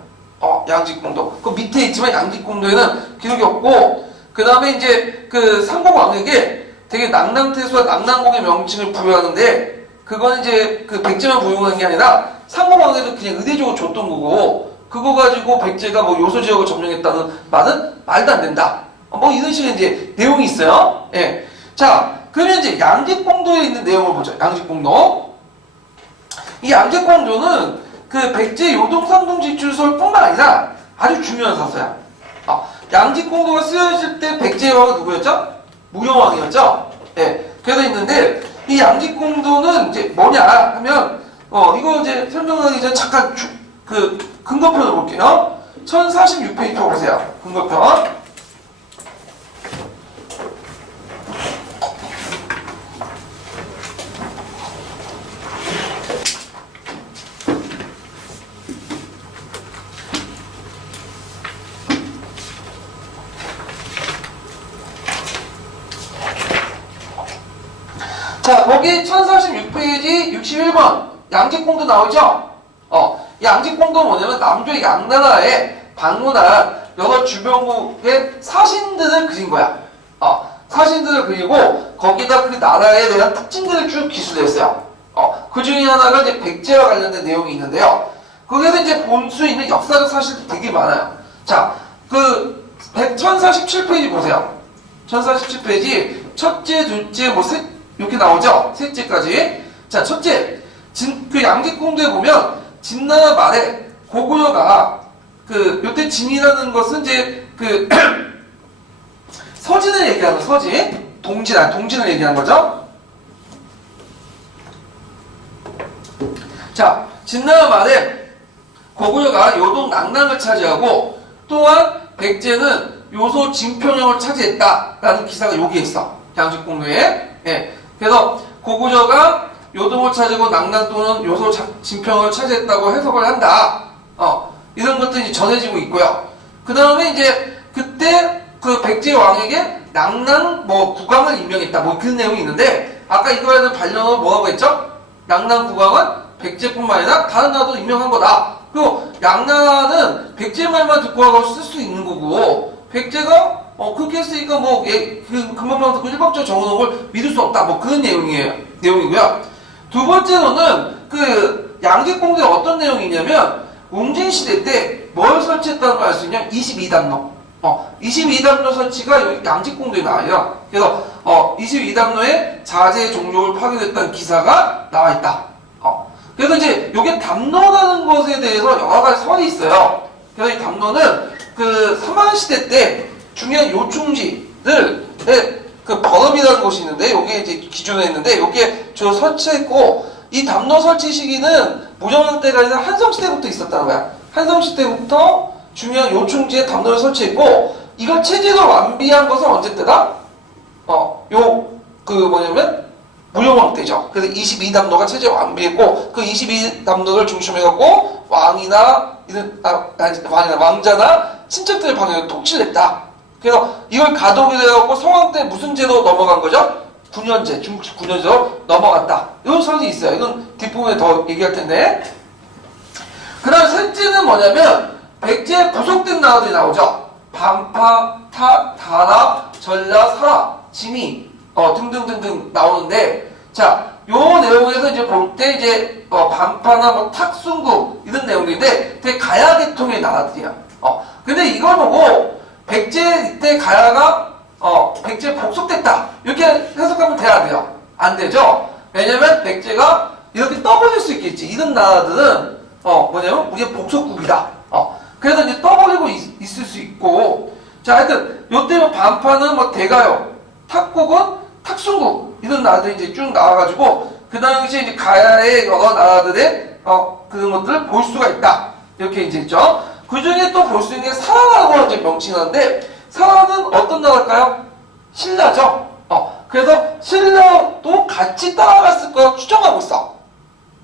양직공도. 그 밑에 있지만 양직공도에는 기록이 없고, 그 다음에 이제 그 상고왕에게 되게 낭랑태수와 낭랑공의 명칭을 부여하는데, 그건 이제 그 백제만 부여하는 게 아니라 상고왕에도 그냥 의대적으로 줬던 거고, 그거 가지고 백제가 뭐 요소 지역을 점령했다는 말은 말도 안 된다. 뭐 이런 식의 이제 내용이 있어요. 예. 자, 그러면 이제 양직공도에 있는 내용을 보죠. 양직공도. 이 양직공도는 그 백제 요동상동 지출설뿐만 아니라 아주 중요한 사서야. 양직공도가 쓰여질 때 백제의 왕은 누구였죠? 무영왕이었죠? 예. 그래서 있는데, 이 양직공도는 이제 뭐냐 하면, 이거 이제 설명하기 전에 잠깐 근거편을 볼게요. 1046페이지 보세요. 근거편. 자, 거기 1046페이지 61번 양직공도 나오죠? 이 양직공도는 뭐냐면 남조의 양나라에 방문한 여러 주변국의 사신들을 그린 거야. 사신들을 그리고 거기다 그 나라에 대한 특징들을 쭉 기술했어요. 그 중에 하나가 이제 백제와 관련된 내용이 있는데요. 거기에서 이제 볼 수 있는 역사적 사실도 되게 많아요. 자, 1047페이지 보세요. 1047페이지 첫째, 둘째, 이렇게 나오죠? 셋째까지. 자, 첫째, 그 양직공도에 보면 진나라 말에 고구려가 요때 진이라는 것은 이제 서진을 얘기하는 서진, 동진을 얘기하는 거죠. 자, 진나라 말에 고구려가 요동 낙랑을 차지하고 또한 백제는 요소 진평영을 차지했다라는 기사가 여기에 있어. 양직공도에. 예. 그래서 고구려가 요동을 차지하고 낙랑 또는 요소 진평을 차지했다고 해석을 한다. 이런 것들이 전해지고 있고요. 그 다음에 이제 그때 그 백제 왕에게 낙랑 국왕을 임명했다. 그런 내용이 있는데 아까 이거에는 반론으로 뭐라고 했죠? 낙랑 국왕은 백제뿐만 아니라 다른 나라도 임명한 거다. 그리고 양나라는 백제 말만 듣고 하고 쓸 수 있는 거고 백제가 그렇게 했으니까 그것만 듣고 일방적으로 정해놓은 걸 믿을 수 없다. 그런 내용이고요. 두 번째로는 양직공도에 어떤 내용이 있냐면 웅진시대 때 뭘 설치했다는 걸 알 수 있냐? 22담로. 22담로 설치가 여기 양직공도에 나와요. 그래서 22담로에 자재 종족을 파괴했다는 기사가 나와 있다. 그래서 이제 이게 담로라는 것에 대해서 여러 가지 설이 있어요. 그래서 이 담로는 삼한시대 때 중요한 요충지들의 버럼이라는 곳이 있는데, 여기에 이제 기존에 있는데, 여기에 주로 설치했고, 이 담로 설치 시기는 무정왕 때가 아니라 한성시대부터 있었다는 거야. 한성시대부터 중요한 요충지에 담로를 설치했고, 이걸 체제로 완비한 것은 언제 때다? 무용왕 때죠. 그래서 22담로가 체제로 완비했고, 그 22담로를 중심해갖고, 왕자나 친척들의 방향으로 통치를 했다. 그래서 이걸 가독이 되어갖고 성왕 때 무슨 제도 넘어간 거죠? 군현제, 중국식 군현제로 넘어갔다. 이런 설이 있어요. 이건 뒷부분에 더 얘기할 텐데. 그 다음 셋째는 뭐냐면 백제에 부속된 나라들이 나오죠. 반파, 다라, 전라, 사라, 지미 등등등등 나오는데, 자, 요 내용에서 이제 볼 때 이제 반파나 탁순국 이런 내용인데 되게 가야 계통의 나라들이야. 근데 이걸 보고 백제 이때 가야가 백제 복속됐다 이렇게 해석하면 돼야 돼요? 안 되죠? 왜냐면 백제가 이렇게 떠버릴 수 있겠지. 이런 나라들은 우리의 복속국이다. 그래서 이제 떠버리고 있을 수 있고, 자, 하여튼 요때 반파는 대가요, 탁국은 탁순국 이런 나라들이 이제 쭉 나와가지고 그 당시에 이제 가야의 여러 나라들의 그런 것들을 볼 수가 있다. 이렇게 이제 있죠. 그 중에 또 볼 수 있는 게 사라라고 이제 명칭하는데, 사라는 어떤 나라일까요? 신라죠. 그래서 신라도 같이 따라갔을 거라고 추정하고 있어.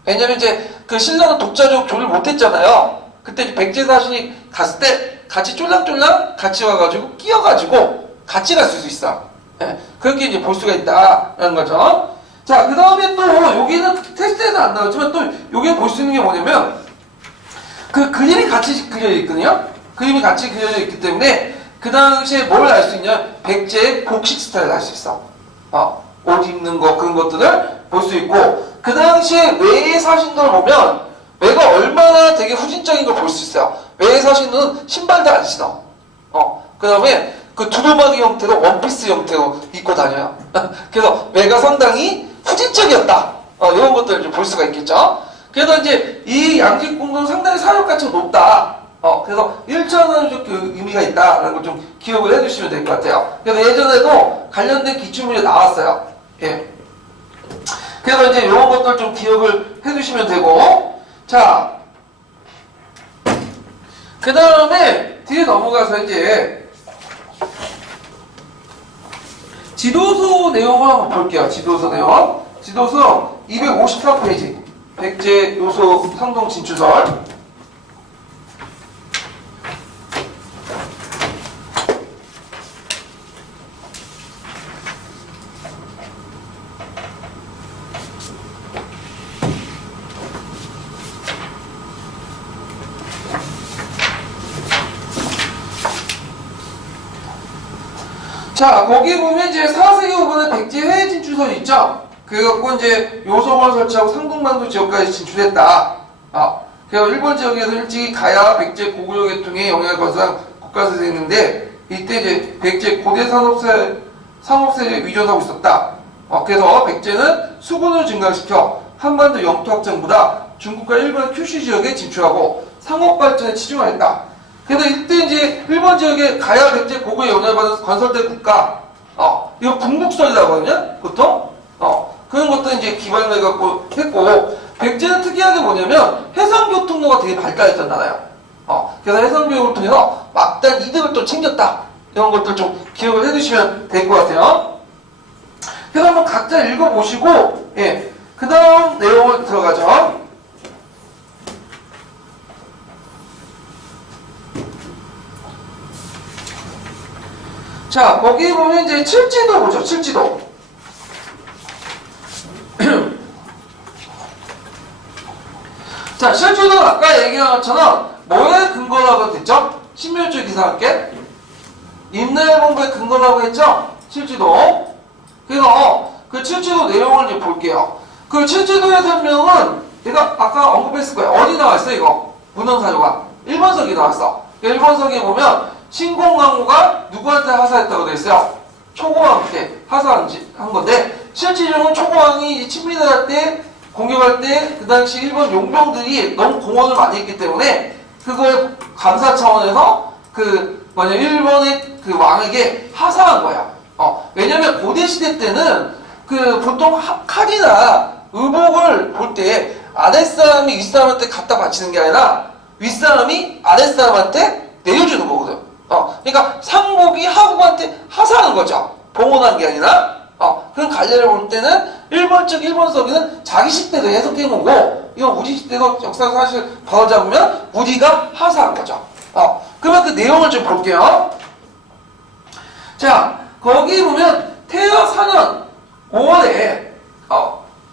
왜냐면 이제 그 신라는 독자적 조를 못했잖아요. 그때 이제 백제사신이 갔을 때 같이 쫄랑쫄랑 같이 와가지고 끼어가지고 같이 갈 수 있어. 예, 그렇게 이제 볼 수가 있다라는 거죠. 자, 그 다음에 또 여기는 테스트에서 안 나왔지만 또 여기에 볼 수 있는 게 뭐냐면 그 그림이 같이 그려져 있거든요. 그림이 같이 그려져 있기 때문에 그 당시에 뭘 알 수 있냐? 백제의 복식 스타일을 알 수 있어. 옷 입는 거 그런 것들을 볼 수 있고 그 당시에 외의 사신들을 보면 외가 얼마나 되게 후진적인 걸 볼 수 있어요. 외의 사신은 신발도 안 신어. 그 다음에 그 두루마기 형태로 원피스 형태로 입고 다녀요. 그래서 외가 상당히 후진적이었다. 이런 것들을 좀 볼 수가 있겠죠. 그래서 이제 이 양식공동은 상당히 사역 가치가 높다. 그래서 1차원적 그 의미가 있다라는 걸 좀 기억을 해주시면 될 것 같아요. 그래서 예전에도 관련된 기출문제 나왔어요. 예. 그래서 이제 이런 것들 좀 기억을 해주시면 되고, 자, 그 다음에 뒤에 넘어가서 이제 지도서 내용을 한번 볼게요. 지도서 내용. 지도서 254페이지. 백제 요소 상동 진출설. 자, 거기 보면 이제 4세기 후반에 백제 해외 진출선이 있죠? 그래갖고 이제 요소만 설치하고 상동만도 지역까지 진출했다. 그래서 일본 지역에서 일찍이 가야 백제 고구려 계통의 영향을 거스한 국가세가 있는데, 이때 이제 백제 고대 상업세에 위전하고 있었다. 그래서 백제는 수군을 증강시켜 한반도 영토 확장보다 중국과 일본 큐슈 지역에 진출하고 상업 발전에 치중하였다. 그래서 이때 이제 일본 지역에 가야 백제 고구려 영향을 받은 건설된 국가, 이거 궁국설이라고 하거든요, 보통. 그런 것도 이제 기반을 해갖고 했고, 백제는 특이하게 뭐냐면 해상교통로가 되게 발달했던 나라예요. 그래서 해상교통을 통해서 막단 이득을 또 챙겼다. 이런 것들 좀 기억을 해두시면 될 것 같아요. 그래서 한번 각자 읽어보시고, 예, 그 다음 내용을 들어가죠. 자, 거기 보면 이제 칠지도 보죠, 칠지도. 자, 칠지도는 아까 얘기한 것처럼 뭐에 근거라고 됐죠? 신묘주 기사와 함께 임나열본부에 근거라고 했죠? 칠지도. 그래서 그 칠지도 내용을 이제 볼게요. 그 칠지도의 설명은 내가 아까 언급했을 거예요. 어디 나왔어 이거? 문헌사조가 1번석이 나왔어. 1번석에 보면 신공강호가 누구한테 하사했다고 되어 있어요? 초고왕한테 하사한 건데, 실질적으로 초고왕이 친민을 때, 공격할 때, 그 당시 일본 용병들이 너무 공헌을 많이 했기 때문에, 그걸 감사 차원에서, 일본의 그 왕에게 하사한 거야. 왜냐면 고대시대 때는, 보통 칼이나 의복을 볼 때, 아랫사람이 윗사람한테 갖다 바치는 게 아니라, 윗사람이 아랫사람한테 내려주는 거거든. 그러니까 상복이 하국한테 하사하는 거죠. 봉헌한 게 아니라. 그런 갈래를 볼 때는 일본서기는 자기 시대도 해석된 거고, 이건 우리 시대도 역사 사실 바로잡으면 우리가 하사한 거죠. 그러면 그 내용을 좀 볼게요. 자, 거기 보면 태하 4년 5월에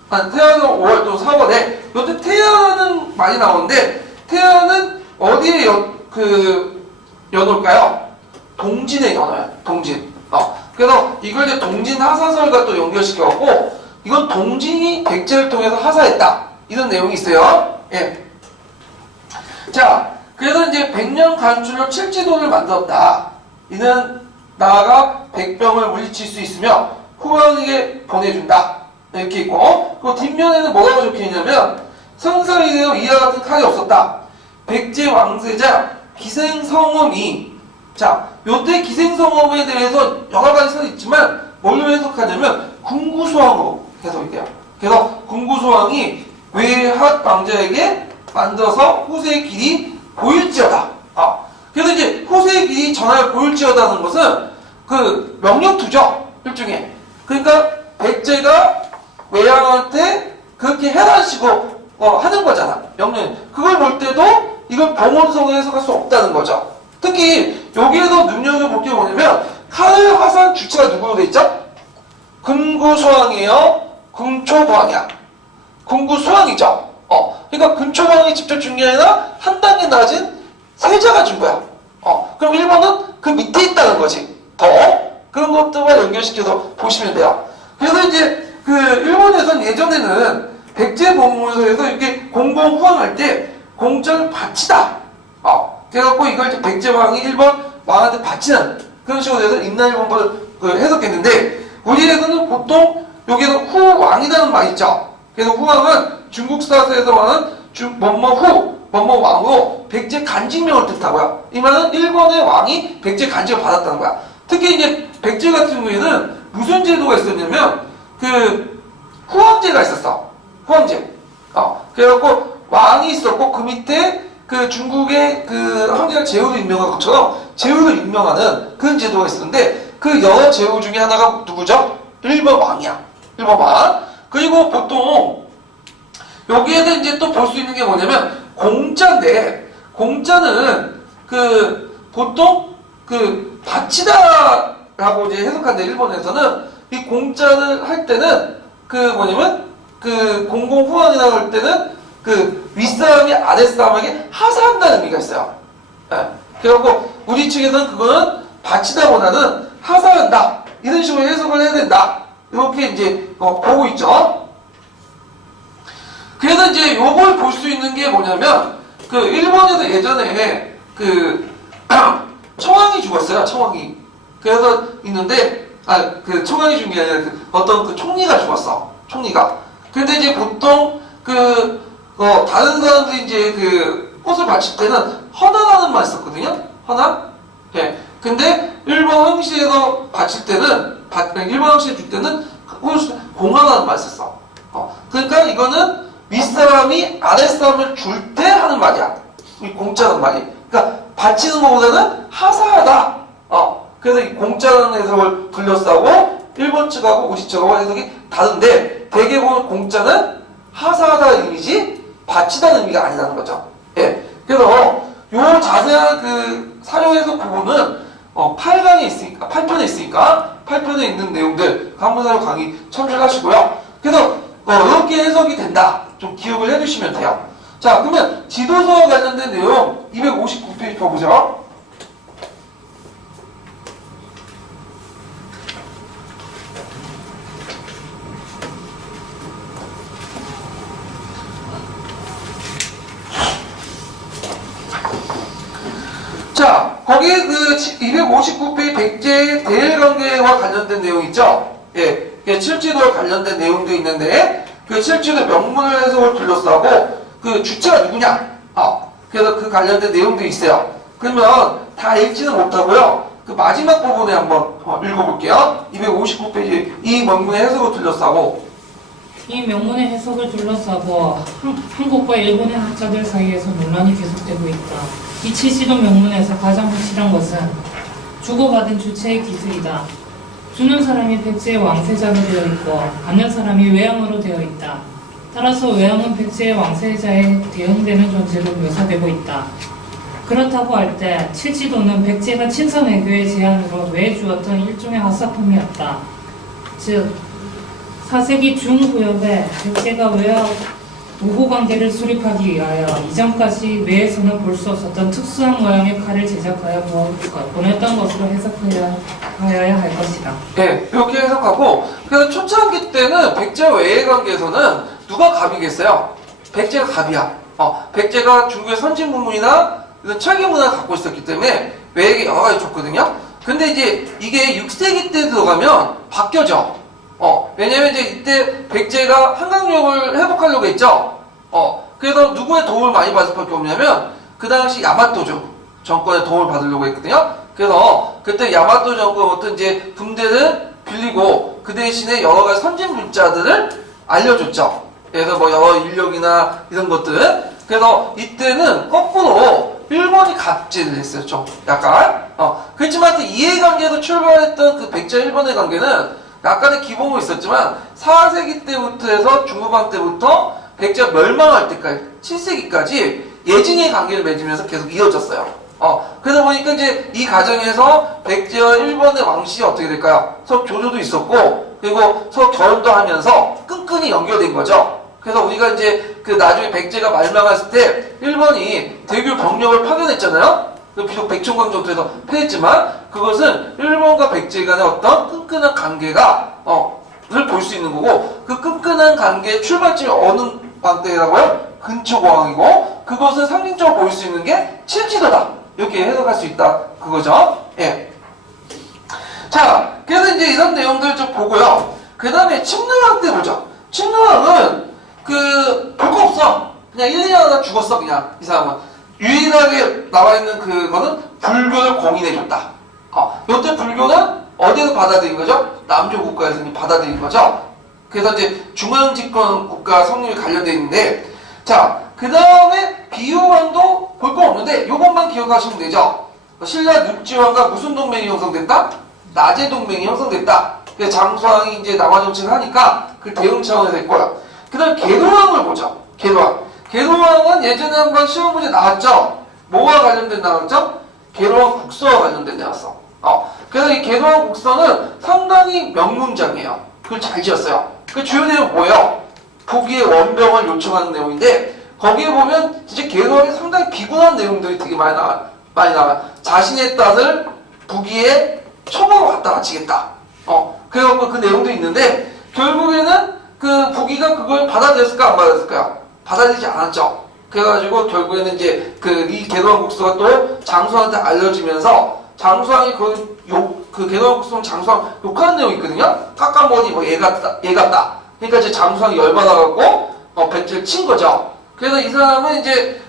태하는 5월 또 4월에 요때 태하는 많이 나오는데, 태하는 어디에 연올까요? 동진에 연어요. 동진. 그래서 이걸 이제 동진 하사설과 또 연결시켜갖고, 이건 동진이 백제를 통해서 하사했다. 이런 내용이 있어요. 예. 자, 그래서 이제 100년 간출로 칠지도를 만들었다. 이는 나아가 백병을 물리칠 수 있으며 후왕에게 보내준다. 이렇게 있고, 그 뒷면에는 뭐라고 적혀있냐면, 선사 이래로 이와 같은 칼이 없었다. 백제 왕세자 기생성음이, 자, 요때 기생성음에 대해서 여러 가지 설이 있지만 뭘로 해석하냐면 궁구소왕으로 해석이 돼요. 그래서 궁구소왕이 외핫 왕자에게 만들어서 후세의 길이 보일지어다. 그래서 이제 후세의 길이 전하여 보일지어다는 것은 그 명령투죠, 일종의. 그러니까 백제가 외양한테 그렇게 해란식으로 하는 거잖아. 명령. 그걸 볼 때도 이걸 병원성에 해석할 수 없다는 거죠. 특히 여기에서 눈여겨볼 게 뭐냐면 칼을 화산 주체가 누구로 돼 있죠? 금구수왕이에요. 금초광이야. 금구수왕이죠. 그러니까 금초광이 직접 준 게 아니라 한 단계 낮은 세자가 준 거야. 그럼 1번은 그 밑에 있다는 거지. 더 그런 것들과 연결시켜서 보시면 돼요. 그래서 이제 그 일본에서는 예전에는 백제 법문서에서 이렇게 공공 후왕할 때 공짜를 바치다. 그래갖고 이걸 이제 백제왕이 1번 왕한테 바치는 그런 식으로 해서 임나일본법을 해석했는데 우리에서는 보통 여기에서 후왕이라는 말이 있죠. 그래서 후왕은 중국 사서에서 말하는 뭐뭐 후, 뭐뭐 왕으로 백제 간직명을 뜻하고요. 이 말은 일본의 왕이 백제 간직을 받았다는 거야. 특히 이제 백제 같은 경우에는 무슨 제도가 있었냐면 그 후왕제가 있었어. 후왕제. 그래갖고 왕이 있었고 그 밑에 그 중국의 그 황제가 제후를 임명한 것처럼 제후를 임명하는 그런 제도가 있었는데 그 여러 제후 중에 하나가 누구죠? 1번 왕이야. 1번 왕. 그리고 보통 여기에서 이제 또 볼 수 있는 게 뭐냐면 공짜인데 공짜는 그 보통 그 바치다라고 이제 해석하는데 일본에서는 이 공짜를 할 때는 그 뭐냐면 그 공공후원이라고 할 때는 그 윗사람이 아랫사람에게 하사한다는 의미가 있어요. 그래갖고 우리 측에서는 그거는 바치다보다는 하사한다 이런 식으로 해석을 해야 된다 이렇게 이제 보고 있죠. 그래서 이제 요걸 볼 수 있는 게 뭐냐면 그 일본에서 예전에 그 청왕이 죽었어요. 청왕이. 그래서 있는데 그 청왕이 죽은 게 아니라 그 어떤 그 총리가 죽었어. 총리가. 근데 이제 보통 다른 사람들이 이제 그 꽃을 바칠 때는 헌화라는 말 썼거든요. 헌화. 예. 근데 일본 황실에서 바칠 때는 일본 황실에 줄 때는 공화라는 말 썼어. 그러니까 이거는 윗사람이 아랫사람을 줄 때 하는 말이야. 이 공짜라는 말이. 그러니까 바치는 것보다는 하사하다. 그래서 이 공짜라는 해석을 둘러싸고 일본 측하고 우리 측하고 해석이 다른데 대개 보면 공짜는 하사하다는 의미지 바치다는 의미가 아니라는 거죠. 예. 그래서 요 자세한 그 사료 해석 부분은 8강에 있으니까 8편에 있으니까 8편에 있는 내용들 한문사료 강의 참조하시고요. 그래서 이렇게 해석이 된다. 좀 기억을 해두시면 돼요. 자, 그러면 지도서와 관련된 내용 259페이지 봐보죠. 자, 거기에 그 259페이지 백제의 대일관계와 관련된 내용 있죠? 예, 칠지도와 관련된 내용도 있는데 그 칠지도 명문을 해석을 둘러싸고 그 주체가 누구냐? 그래서 그 관련된 내용도 있어요. 그러면 다 읽지는 못하고요. 그 마지막 부분에 한번 읽어볼게요. 259페이지 이 명문의 해석을 둘러싸고 이 명문의 해석을 둘러싸고 한국과 일본의 학자들 사이에서 논란이 계속되고 있다. 이 칠지도 명문에서 가장 확실한 것은 주고받은 주체의 기술이다. 주는 사람이 백제의 왕세자로 되어 있고 받는 사람이 외양으로 되어 있다. 따라서 외양은 백제의 왕세자에 대응되는 존재로 묘사되고 있다. 그렇다고 할 때 칠지도는 백제가 친선외교의 제안으로 외주었던 일종의 하사품이었다. 즉 4세기 중후엽에 백제가 외와 우호관계를 수립하기 위하여 이전까지 외에서는 볼 수 없었던 특수한 모양의 칼을 제작하여 보냈던 것으로 해석하여야 할 것이다. 네, 이렇게 해석하고 그래서 초창기 때는 백제 외의 관계에서는 누가 갑이겠어요? 백제가 갑이야. 백제가 중국의 선진 문물이나 이런 철기 문화를 갖고 있었기 때문에 외에게 여러 가지 줬거든요. 근데 이제 이게 6세기 때 들어가면 바뀌어져. 왜냐면 이제 이때 백제가 한강역을 회복하려고 했죠. 그래서 누구의 도움을 많이 받을 수밖에 없냐면 그 당시 야마토주 정권의 도움을 받으려고 했거든요. 그래서 그때 야마토 정권 어떤 이제 군대를 빌리고 그 대신에 여러 가지 선진 문자들을 알려줬죠. 그래서 뭐 여러 인력이나 이런 것들. 그래서 이때는 거꾸로 일본이 갑질을 했어요. 좀 약간. 그렇지만 이해관계에서 출발했던 그 백제 일본의 관계는 약간의 기본은 있었지만 4세기 때부터 해서 중후반 때부터 백제가 멸망할 때까지 7세기까지 예진의 관계를 맺으면서 계속 이어졌어요. 그러다 보니까 이제 이 과정에서 백제와 일본의 왕실이 어떻게 될까요? 서로 조조도 있었고 그리고 서로 결혼도 하면서 끈끈이 연결된 거죠. 그래서 우리가 이제 그 나중에 백제가 말망했을 때 일본이 대규모 병력을 파견했잖아요. 비록 백천광 전투에서 패했지만 그것은 일본과 백제 간의 어떤 끈끈한 관계가 를 볼 수 있는 거고 그 끈끈한 관계의 출발점이 어느 관계라고요? 근초고항이고 그것을 상징적으로 볼 수 있는 게 칠지도다. 이렇게 해석할 수 있다. 그거죠. 예. 자, 그래서 이제 이런 내용들 좀 보고요. 그 다음에 침노왕 때 보죠. 침노왕은 볼 거 없어. 그냥 1, 2년 하다 죽었어. 그냥 이 사람은. 유일하게 나와있는 그거는 불교를 공인해줬다. 요때 불교는 어디서 받아들인 거죠? 남조 국가에서 받아들인 거죠. 그래서 이제 중앙집권 국가 성립이 관련되어 있는데 자, 그 다음에 비유왕도 볼 거 없는데 요것만 기억하시면 되죠. 신라 육지왕과 무슨 동맹이 형성됐다? 나제 동맹이 형성됐다. 그래서 장수왕이 이제 남한 정책을 하니까 그 대응 차원에서 했고요. 그 다음 계도왕을 보죠. 계도왕. 계도왕은 예전에 한번 시험 문제 나왔죠? 뭐와 관련된 나왔죠? 계도왕 국서와 관련된 나왔어. 그래서 이 계도왕 국서는 상당히 명문장이에요. 그걸 잘 지었어요. 그 주요 내용 뭐예요? 북위의 원병을 요청하는 내용인데 거기에 보면 진짜 계도왕이 상당히 비굴한 내용들이 되게 많이 나와요. 자신의 딸을 북위에 처먹어 갖다 바치겠다. 그래갖고 그 내용도 있는데 결국에는 그 북위가 그걸 받아들였을까 안 받아들였을까요? 받아들이지 않았죠. 그래가지고 결국에는 이제 이 계도왕 국서가 또 장수한테 알려지면서 장수왕이 그 계도왕 국서는 장수왕 욕하는 내용이 있거든요. 깎아먹으니 뭐 얘 같다. 그러니까 이제 장수왕이 열받아갖고 백제를 친 거죠. 그래서 이 사람은 이제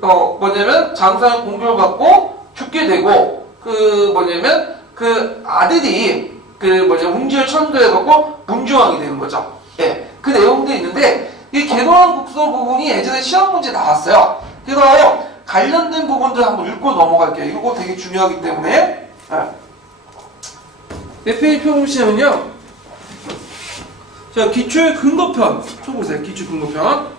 뭐냐면 장수왕의 공격을 받고 죽게 되고 그 아들이 웅지를 천도해갖고 문주왕이 되는 거죠. 예, 그 내용도 있는데 이 계도왕 국서 부분이 예전에 시험 문제 나왔어요. 그래서 관련된 부분들 한번 읽고 넘어갈게요. 이거 되게 중요하기 때문에. 몇 페이지 펴보시면요. 자, 기초의 근거편 펴보세요. 기초 근거편.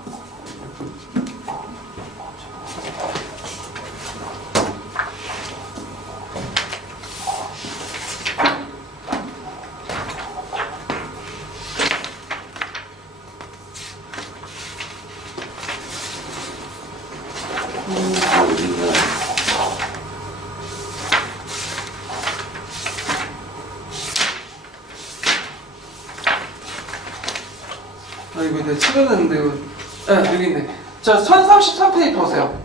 이거 내가 찍어놨는데 이거 여기 있네. 자, 1033페이지 보세요.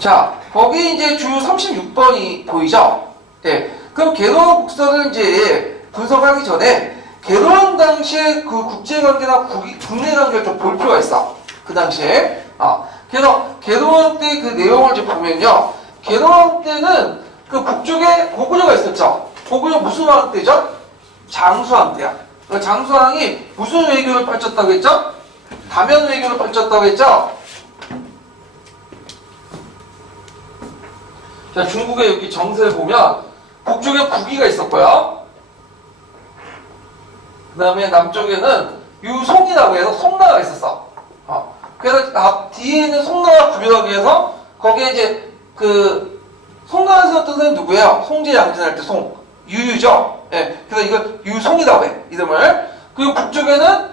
자, 거기 이제 주 36번이 보이죠? 예. 그럼 계도왕 국서를 이제 분석하기 전에 계도왕 당시에 그 국제관계나 국내 관계를 좀 볼 필요가 있어. 그 당시에. 그래서 계도왕 때 그 내용을 좀 보면요. 계도왕 때는 그 북쪽에 고구려가 있었죠. 고구려 무슨 왕 때죠? 장수왕 때야. 장수왕이 무슨 외교를 펼쳤다고 했죠? 다면 외교를 펼쳤다고 했죠? 자, 중국의 여기 정세를 보면 북쪽에 북위가 있었고요. 그 다음에 남쪽에는 유송이라고 해서 송나라가 있었어. 그래서 뒤에 있는 송나라 구별하기 위해서 거기에 이제 송나라에서 어떤 사람이 누구예요? 송제양진할 때 유유죠. 예. 그래서 이걸 유송이라고 해. 이름을. 그리고 북쪽에는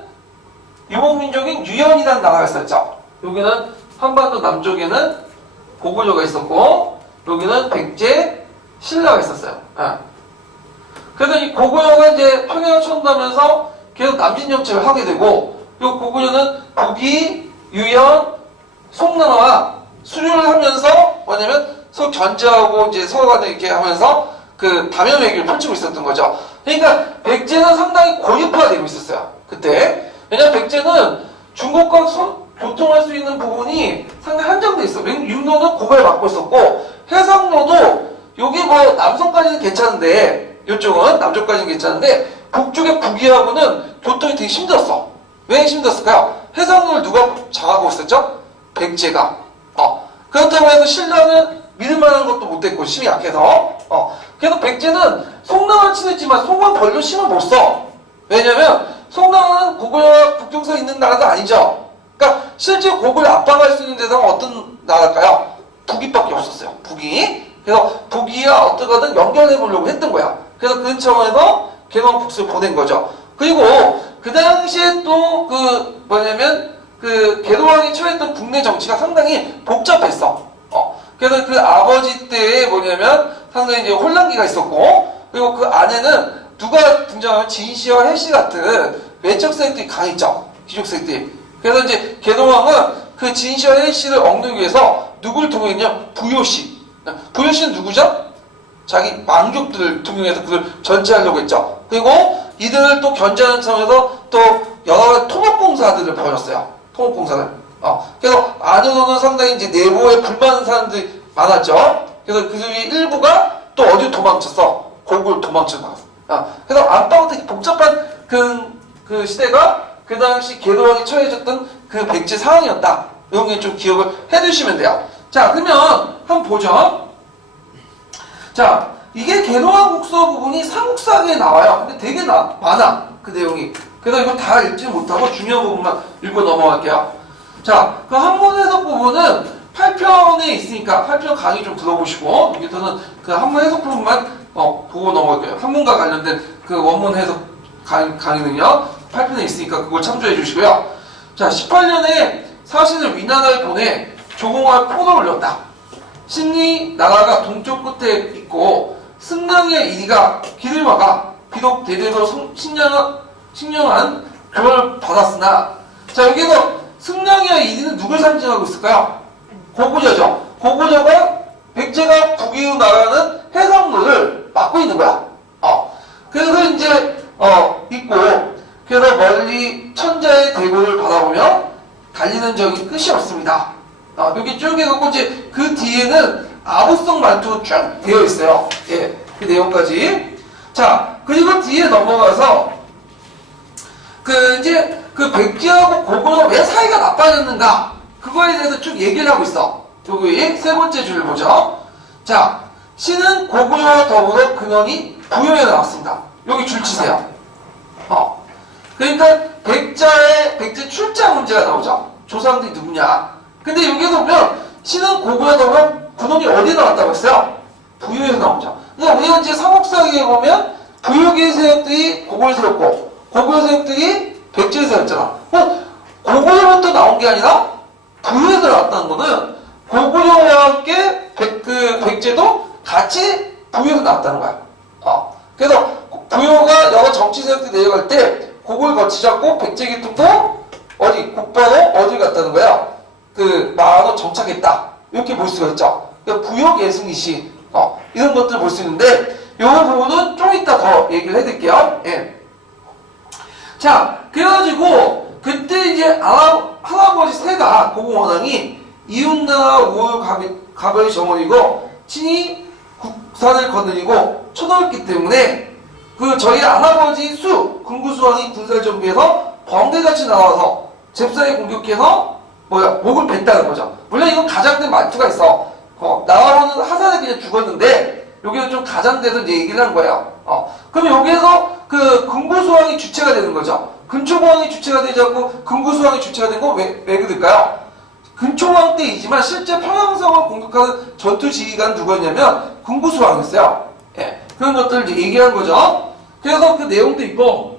유목민족인 유연이라는 나라가 있었죠. 여기는 한반도 남쪽에는 고구려가 있었고 여기는 백제, 신라가 있었어요. 예. 그래서 이 고구려가 이제 평양을 쳐온다면서 계속 남진 정책을 하게 되고 이 고구려는 북위, 유연, 송나라와 수교를 하면서 뭐냐면 서로 견제하고 이제 서로 간에 이렇게 하면서 그 다면 외교를 펼치고 있었던 거죠. 그러니까 백제는 상당히 고립화되고 있었어요. 그때. 왜냐면 백제는 중국과 교통할 수 있는 부분이 상당히 한정돼 있어. 육로는 고발받고 있었고 해상로도 여기 뭐 남성까지는 괜찮은데 이쪽은 남쪽까지는 괜찮은데 북쪽의 북위하고는 교통이 되게 힘들었어. 왜 힘들었을까요? 해상로를 누가 장하고 있었죠? 백제가. 그렇다고 해서 신라는 믿을만한 것도 못됐고 힘이 약해서. 그래서 백제는 송랑을 친했지만 송은 별로 힘을 못 써. 왜냐면 송랑은 고구려와 국경선에 있는 나라가 아니죠. 그러니까 실제 고구려 압박할 수 있는 데서는 어떤 나라일까요? 북이밖에 없었어요. 북이. 그래서 북이와 어떻게든 연결해 보려고 했던 거야. 그래서 그 차원에서 개동 북수를 보낸 거죠. 그리고 그 당시에 또 그 뭐냐면 그 개동왕이 처했던 국내 정치가 상당히 복잡했어. 그래서 그 아버지 때에 뭐냐면 상당히 이제 혼란기가 있었고, 그리고 그 안에는 누가 등장하면 진씨와 혜씨 같은 외적 세력들이 강했죠. 귀족 세력들이. 그래서 이제 개동왕은 그 진씨와 혜씨를 억누르기 위해서 누굴 통했냐? 부요씨. 부요씨는 누구죠? 자기 망족들을 통해서 그걸 전제하려고 했죠. 그리고 이들을 또 견제하는 차원에서 또 여러 가지 통합공사들을 벌였어요. 통합공사를. 그래서 안으로는 상당히 이제 내부에 불만한 사람들이 많았죠. 그래서 그 중에 일부가 또 어디 도망쳤어? 고구려 도망쳐 나갔어. 그래서 안팎으로 되게 복잡한 그 시대가 그 당시 개도왕이 처해졌던 그 백제 상황이었다. 이런 게 좀 기억을 해두시면 돼요. 자, 그러면 한번 보죠. 자, 이게 개동왕 국서 부분이 삼국사기에 나와요. 근데 되게 많아. 그 내용이. 그래서 이거 다 읽지 못하고 중요한 부분만 읽고 넘어갈게요. 자, 그 한문해석 부분은 8편에 있으니까 8편 강의 좀 들어보시고, 여기서는 그 한문 해석 부분만 보고 넘어갈게요. 한문과 관련된 그 원문 해석 강의는요, 8편에 있으니까 그걸 참조해 주시고요. 자, 18년에 사신을 위나라에 보내 조공할 포를 올렸다. 신리 나라가 동쪽 끝에 있고 승량의 이리가 길을 막아 비록 대대로 신령한 교를 받았으나, 자, 여기서 승량이와 이리는 누굴 상징하고 있을까요? 고구려죠. 고구려가 백제가 북이로 나가는 해상로를 막고 있는 거야. 그래서 이제 있고, 그래서 멀리 천자의 대고를 바라보며 달리는 적이 끝이 없습니다. 여기 쭉 해갖고 이제 그 뒤에는 아부성 말투로 쭉 되어 있어요. 예, 그 내용까지. 자, 그리고 뒤에 넘어가서 이제 그 백제하고 고구려가 왜 사이가 나빠졌는가, 그거에 대해서 쭉 얘기를 하고 있어. 여기 세 번째 줄을 보죠. 자, 신은 고구려와 더불어 근원이 부여에 나왔습니다. 여기 줄 치세요. 그러니까 백제 출자 문제가 나오죠. 조상들이 누구냐. 근데 여기서 보면 신은 고구려와 더불어 근원이 어디에 나왔다고 했어요? 부여에서 나오죠. 그러니까 우리가 이제 삼국사기에 보면 부여계 세력들이 고구려 세력고 고구려 세력들이 백제 세력이잖아. 고구려부터 나온 게 아니라 부여에서 나왔다는 거는 고구려와 함께 백제도 같이 부여에서 나왔다는 거야. 그래서 부여가 여러 정치 세력들이 내려갈 때 고구려 거치지 않고 백제 기통도 어디 곧바로 어디 갔다는 거야? 그 마하로 정착했다. 이렇게 볼 수가 있죠. 그러니까 부여 예승이시 이런 것들을 볼 수 있는데, 이 부분은 좀 이따 더 얘기를 해드릴게요. 예. 자, 그래가지고 그때 이제 할아버지 세가 고공원왕이 이웃나라 우월 가별이 정원이고 친히 국산을 거느리고 쳐넣었기 때문에 저희 할아버지 금구수왕이 군사를 정비해서 번개같이 나와서 잽싸게 공격해서 목을 뱉다는 거죠. 물론 이건 가장된 말투가 있어. 나와보는 하산에 그냥 죽었는데 여기는 좀 가장돼서 이제 얘기를 한 거예요. 그럼 여기에서 그 금구수왕이 주체가 되는 거죠. 근초고왕이 주체가 되지 않고 금구수왕이 주체가 된 건 왜 그럴까요? 근초왕 때이지만 실제 평양성을 공격하는 전투 지휘관 누구였냐면 금구수왕이었어요. 예, 그런 것들을 이제 얘기한 거죠. 그래서 그 내용도 있고,